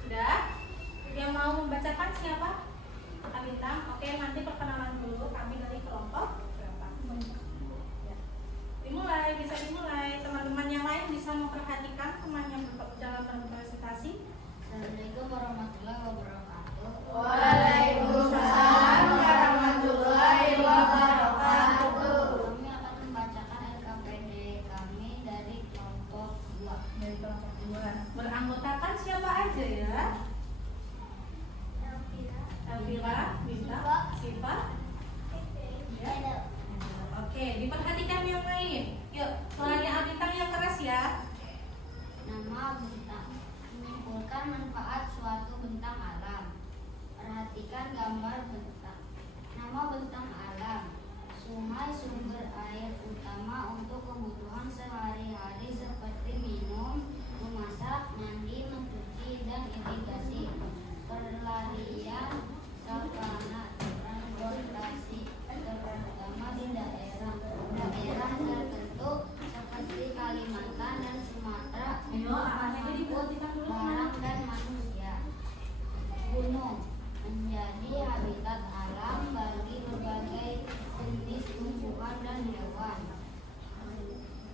Sudah? Yang mau membacakan siapa? Kak Bintang. Oke, nanti perkenalan dulu kami dari kelompok berapa? Ya. Dimulai, bisa dimulai. Teman-teman yang lain bisa memperhatikan teman yang dalam presentasi. Assalamualaikum warahmatullahi wabarakatuh. Waalaikumsalam warahmatullahi wabarakatuh. Kami akan membacakan LKPD kami dari kelompok 2. Dari kelompok 2. Beranggotakan siapa aja ya? Elvira, Bintang, Siva. Ya. Oke, diperhatikan yang lain. Yuk, suaranya Abintang yang keras ya. Nama bentang menyimpulkan manfaat suatu bentang alam. Perhatikan gambar bentang. Nama bentang alam. Sungai sumber air utama untuk kebutuhan sehari-hari seperti minum, memasak, mandi, mencuci, dan irigasi. Perlarian savana transportasi terutama di daerah tertentu seperti Kalimantan dan Sumatera Ayo, anaknya diperhatikan dulu. barang dan manusia. Gunung menjadi habitat alam bagi berbagai jenis tumbuhan dan hewan.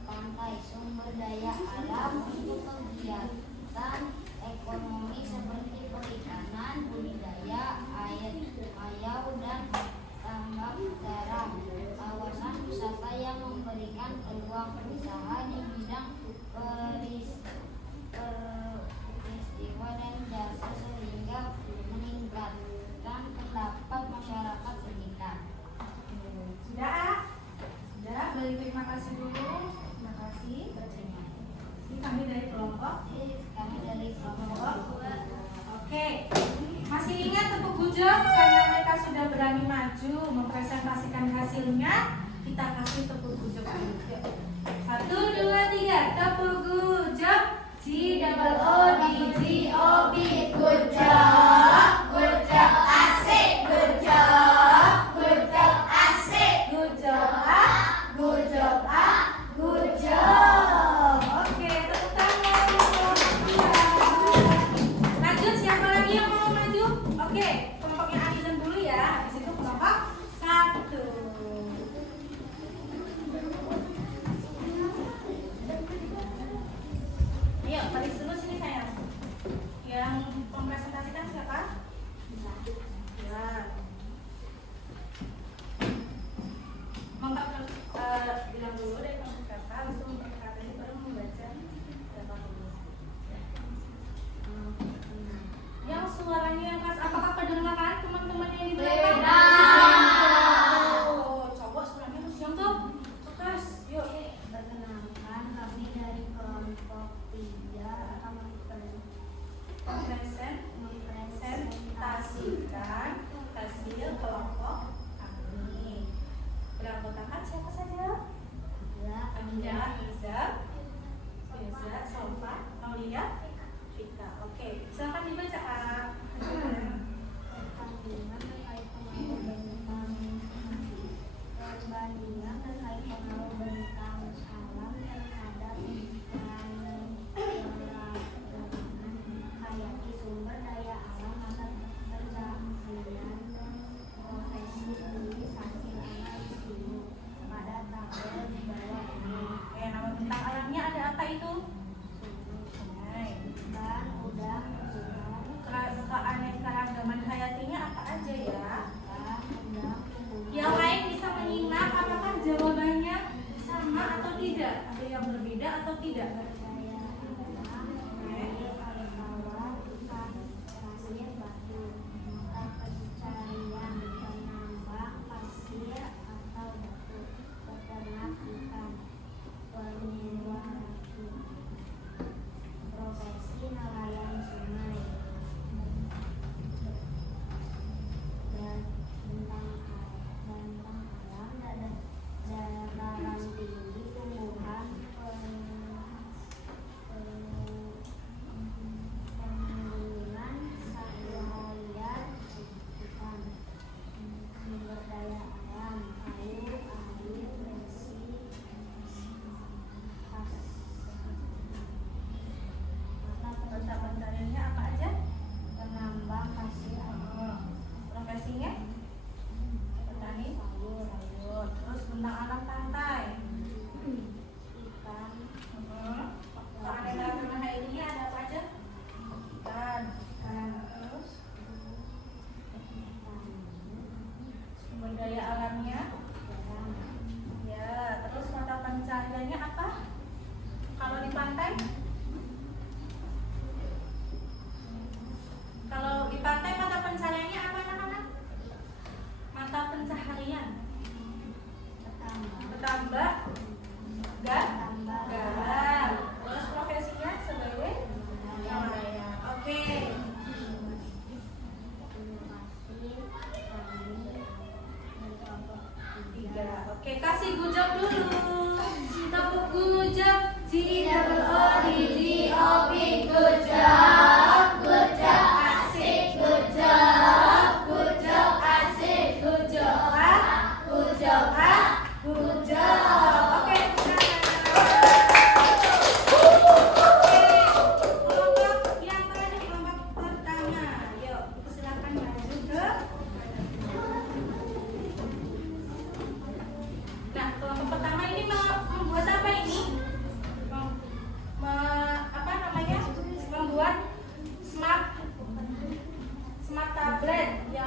Pantai sumber daya alam untuk kegiatan ekonomi seperti perikanan, budidaya, ayau dan tambak garam. Kawasan wisata yang memberikan peluang usaha di bidang peristiwa dan jasa sehingga meningkatkan pendapat masyarakat sekitar. Sudah? Sudah, beri terima kasih dulu. Terima kasih. Ini kami dari kelompok. Kami dari kelompok Oke, masih ingat tepuk gujok karena mereka sudah berani maju mempresentasikan hasilnya. Kita kasih tepuk gujok dulu. 1, 2, 3, tepuk gujok. GOODGOB. Good job, asik, good job, asik, Good job, good job. Oke, tepuk tangan. Lanjut, siapa lagi yang mau maju? Oke, kelompoknya Adizan dulu ya. Habis itu kelompok 1. Ayo, baris dulu sini sayang. Yang mempresentasikan siapa?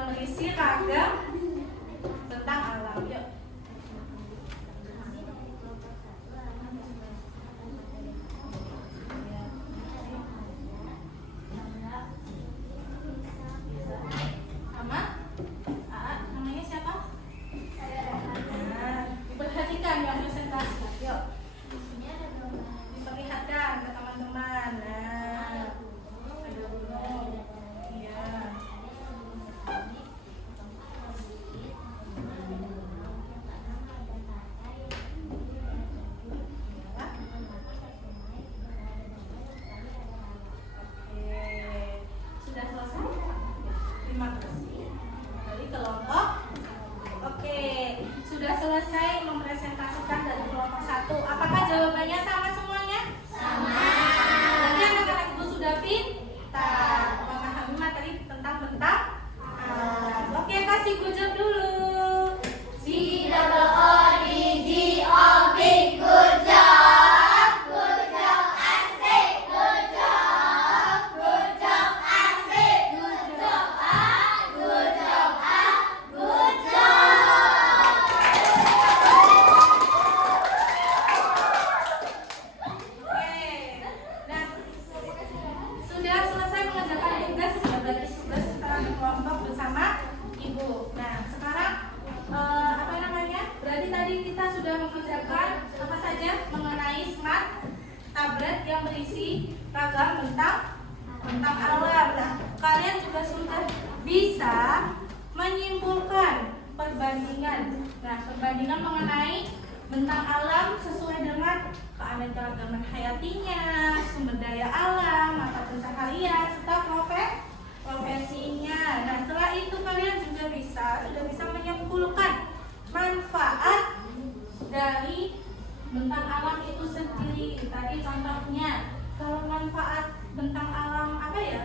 yang berisi ragam tentang alam. Yuk. Sama? Namanya siapa? Nah, diperhatikan yang presentasi. Yuk. Diperlihatkan ke teman-teman. Nah, ada gunung. Iya. Sudah selesai? Terima kasih. Dari kelompok. Oke, sudah selesai mempresentasikan dari kelompok 1. Apakah jawabannya sama semuanya? Sama. Jadi anak-anak ibu sudah pintar memahami materi tentang bentang alam. Oke, kasih good job dulu. COODGOB, good job, good job, asik, good job, good job, asik, good job, good job, good job. Oke. Nah, sudah selesai mengerjakan tugas ya, bagi tugas setelah berkelompok bersama ibu. Nah, sekarang berarti tadi kita sudah mengerjakan apa saja mengenai smart tablet yang berisi ragam tentang alam. Nah, kalian juga sudah bisa menyimpulkan perbandingan. Nah, perbandingan mengenai bentang alam sesuai dengan keanekaragaman hayatinya, sumber daya alam, mata pencaharian, serta profesinya. Nah, setelah itu kalian juga sudah bisa menyimpulkan manfaat dari bentang alam itu sendiri. Tadi contohnya, kalau manfaat bentang alam apa ya?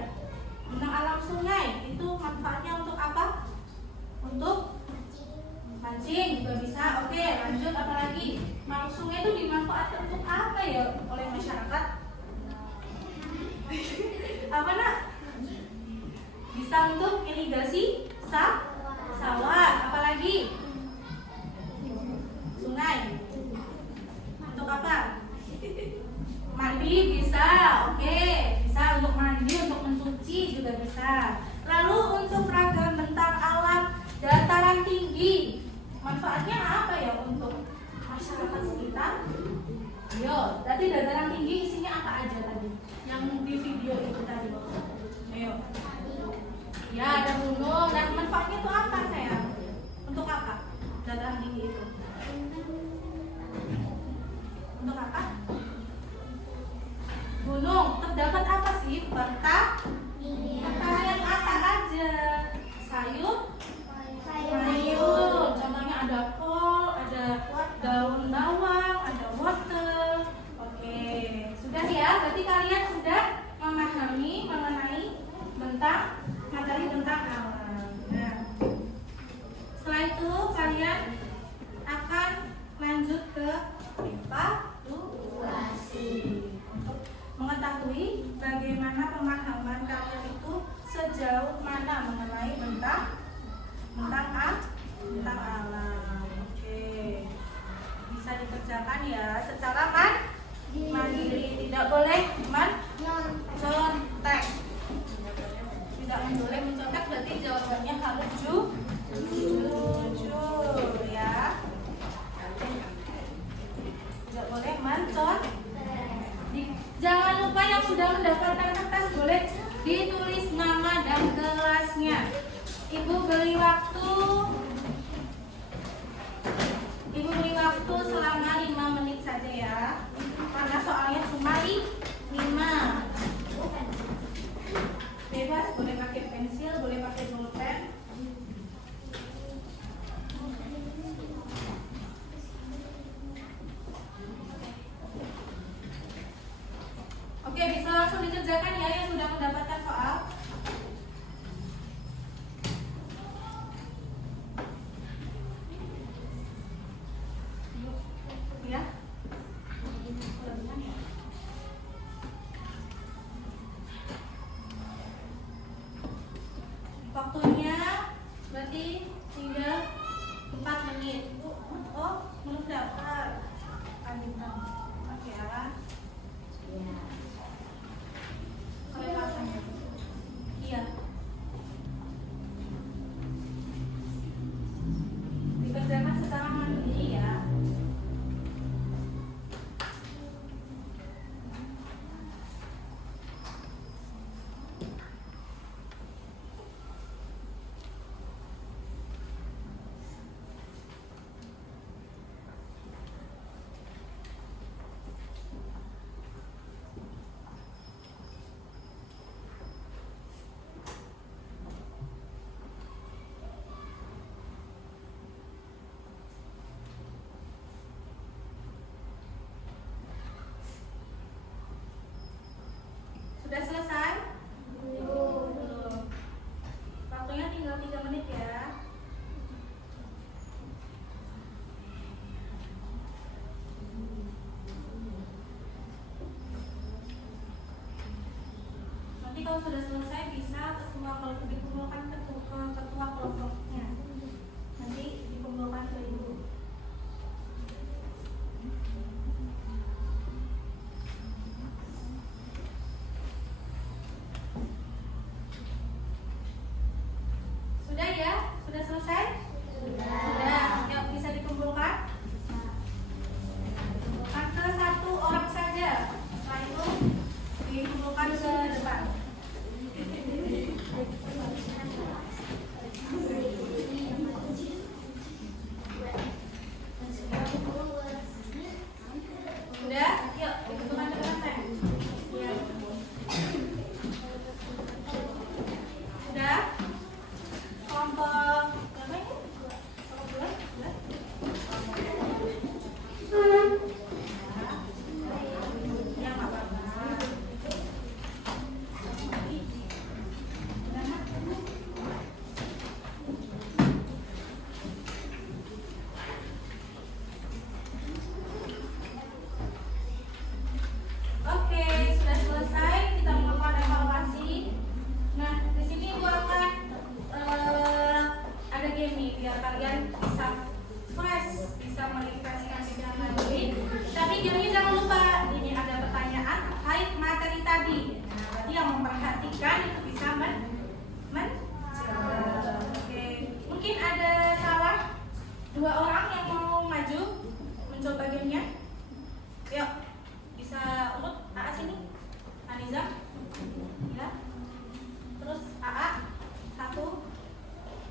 Bentang alam sungai itu manfaatnya untuk apa? Untuk mancing juga bisa. Oke, lanjut apa lagi? Sungai itu dimanfaatkan untuk apa ya oleh masyarakat? Apa nak? Bisa untuk irigasi sawah. Apalagi? Sungai. Untuk apa? Mandi bisa. Oke, bisa untuk mandi, untuk mencuci juga bisa. Lalu untuk ragam bentang alam dataran tinggi, manfaatnya apa ya untuk masyarakat sekitar? Ayo, tadi dataran tinggi isinya apa aja tadi? Yang di video itu tadi. Ayo. Ya, ada gunung. Dan manfaatnya itu apa sayang? Untuk apa? Dataran tinggi itu. Untuk apa? Gunung. Terdapat apa sih? Pertanian apa aja? Sayur. Contohnya ada kol, ada daun bawang, ada wortel. Oke, sudah ya. Berarti kalian sudah memahami mengenai materi tentang alam. Nah, setelah itu kalian akan lanjut ke evaluasi untuk mengetahui bagaimana pemahaman kalian itu sejauh mana mengenai tentang alam. Oke, bisa dikerjakan ya secara mandiri, tidak boleh mencontek. Tidak boleh mencontek, berarti jawabannya harus jujur ya. Tidak boleh mencontek. Jangan lupa yang sudah mendapatkan kertas boleh ditulis nama dan kelasnya. Ibu beri waktu selama 5 menit saja ya. Karena soalnya cuma 5. Bebas, boleh pakai pensil, boleh pakai pulpen. Oke, bisa langsung dikerjakan ya yang sudah mendapatkan soal. Ya. Berarti tinggal 4 menit. Oh, belum dapat. Bintang. Oke ya. Iya. Kalau rasanya. Iya. Dikerjakan secara mandiri ya. Sudah selesai? Belum. Waktunya tinggal 3 menit ya. Nanti kalau sudah selesai bisa kalau dikumpulkan ketua kelompoknya. Nanti dikumpulkan ke ibu. Sudah ya? Sudah selesai? Sudah. Yuk bisa dikumpulkan? Kumpulkan ke 1 orang saja. Setelah itu dikumpulkan ke depan. Sudah? Yuk dikumpulkan ke depan. Iya. Sudah? Kelompok berapa ini? Kelompok 2? Ya, nggak apa-apa. Oke, sudah selesai. Kita melakukan evaluasi. Nah, di sini gua akan ada game nih biar kalian bisa fresh, bisa merefreshkan pikiran lagi. Tapi gamenya jangan lupa ini ada pertanyaan terkait materi tadi. Nah, berarti yang memperhatikan itu bisa menjawab. Oke, mungkin ada salah 2 orang yang mau maju mencoba gamenya. Yuk, bisa urut AA sini, Aniza, ya. Terus AA 1,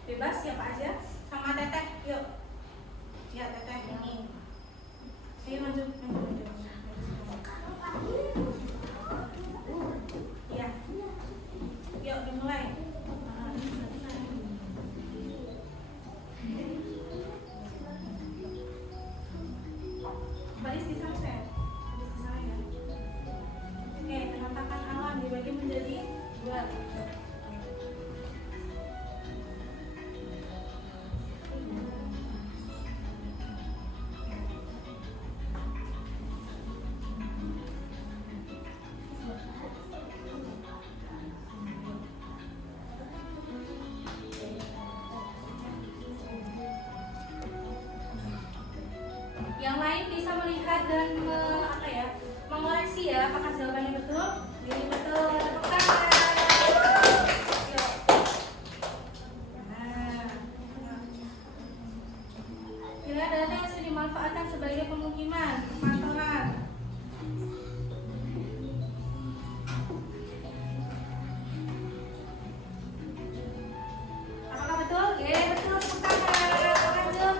bebas siapa aja, sama Teteh, yuk. Ya Teteh ini. Ayo maju. Iya. Yuk dimulai. Baris di sana ya. Baris di sana ya. Oke, penampakan alam dibagi menjadi 2. Yang lain bisa melihat dan mengoreksi ya apakah jawabannya betul. Jadi betul, tepuk tangan. Yuk. Nah, bila data yang sudah dimanfaatkan sebagai pemukiman, perkantoran. Apakah betul? Betul, tepuk tangan. Lanjut.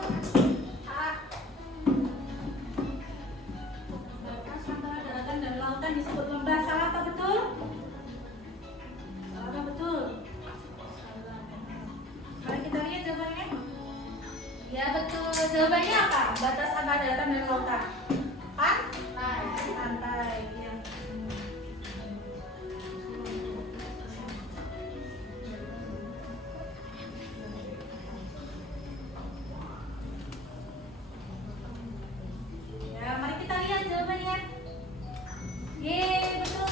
Daratan dan lautan disebut lembah. Salah atau betul? Salah atau betul? Mari kita lihat jawabannya. Ya betul. Jawabannya apa? Batas antara daratan dan lautan. Pantai. Ya. Ya, mari kita lihat jawabannya. Betul.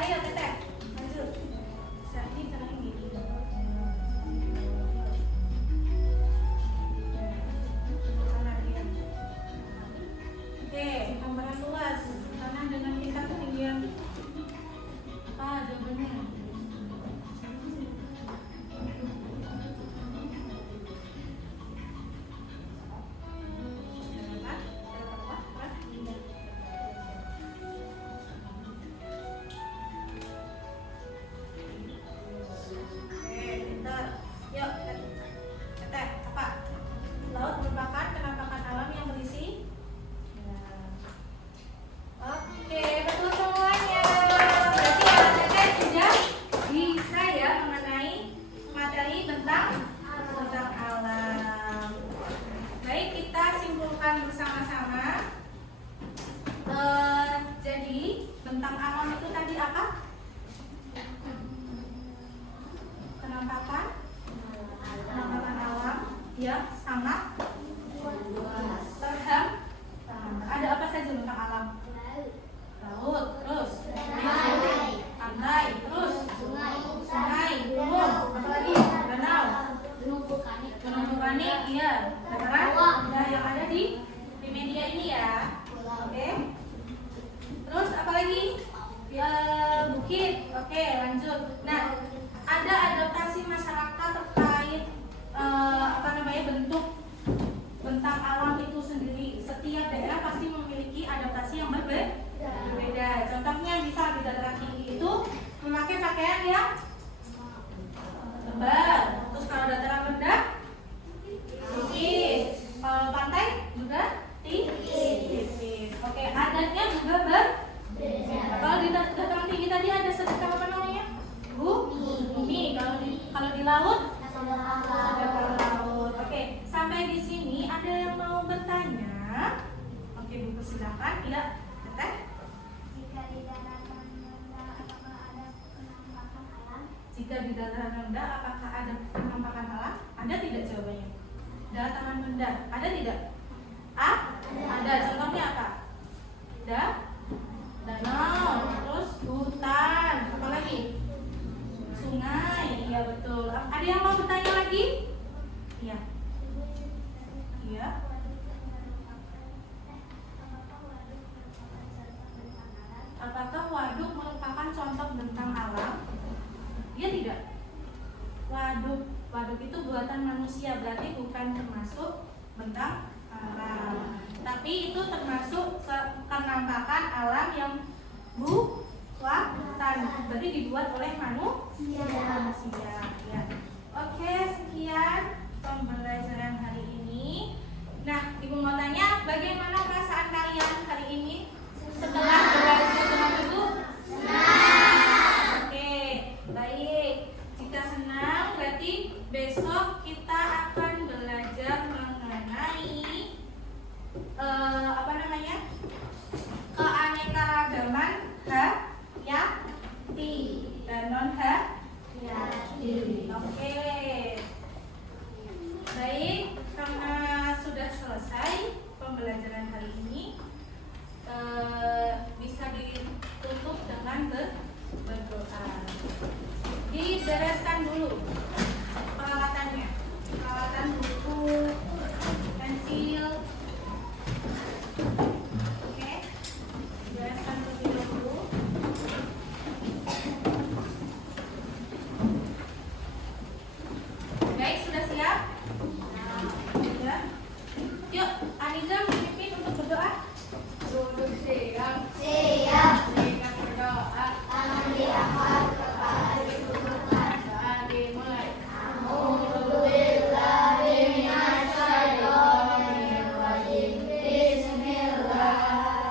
Ayo Teteh, maju. Bisa ini caranya gini. Ya, sama. Terham. Ada apa saja tentang alam? Laut, terus pantai, terus sungai, gunung, apalagi danau, gunung vulkanik, iya, dataran ya, yang ada di media ini ya. Oke. Terus apalagi? Bukit. Oke, lanjut. Nah, ada adaptasi masyarakat terkait bentuk tentang alam itu sendiri. Setiap daerah pasti memiliki adaptasi yang berbeda. Contohnya bisa di dataran tinggi itu memakai pakaian yang tebal. Terus kalau dataran rendah tipis. Kalau pantai juga tipis. Oke, adatnya juga berbeda. Kalau di dataran tinggi tadi ada sedekah apa namanya? Bumi. Kalau di laut sedekah laut. Oke, sampai di sini ada yang mau bertanya? Oke, Bu, silakan. Iya, Teteh. Jika di dataran rendah apakah ada penampakan alam? Jika di dataran rendah apakah ada penampakan alam? Ada tidak jawabannya? Dataran rendah ada tidak? Ada. Contohnya apa? Danau, terus hutan, apa lagi? Sungai. Iya, betul. Ada yang mau bertanya lagi? Iya. Iya. Apakah waduk merupakan contoh bentang alam? Iya tidak? Waduk itu buatan manusia, berarti bukan termasuk bentang alam. Tapi itu termasuk kenampakan alam yang buatan, berarti dibuat oleh manusia. Ya. Oke, sekian pembelajaran hari ini. Nah, Ibu mau tanya, bagaimana perasaan kalian hari ini setelah belajar dengan Ibu? Oke, baik. Jika senang, berarti besok kita akan belajar mengenai keanekaragaman hayati dan non hayati. Oke. Baik, karena sudah selesai pembelajaran hari ini, bisa ditutup dengan berdoa. Dibereskan dulu peralatannya, peralatan buku, pensil. Oke, dibereskan terlebih dahulu. Baik, sudah siap? Ya. Yuk, Aniza memimpin untuk berdoa. Duduk siap. Siap berdoa. Tangan diangkat, kepala ditundukkan. Doa dimulai.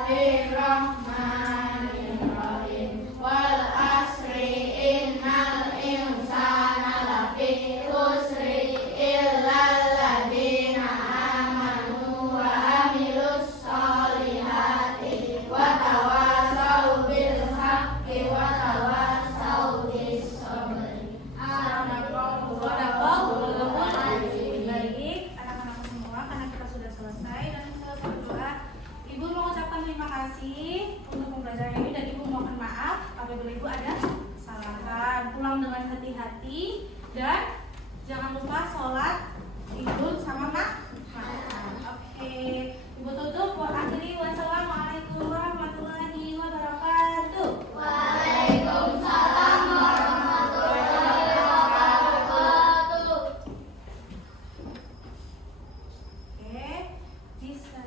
Bismillahirrahmanirrahim. Wal asri innal insana lafi khusri illal ladzina amanu wa amilus solihati wa tawasau bil haqqi wa tawasau bis sabri. Sadaqallahul azim. Baik, anak-anak semua, karena kita sudah selesai dan selesai berdoa, Ibu mengucapkan terima kasih untuk pembelajaran ini dan Ibu mohon maaf apabila Ibu ada kesalahan. Pulang dengan hati-hati dan jangan lupa sholat Idul sama makan. Oke, Ibu tutup. Wa akhiri wassalamualaikum warahmatullahi wabarakatuh. Waalaikumsalam warahmatullahi wabarakatuh. Oke, bisa.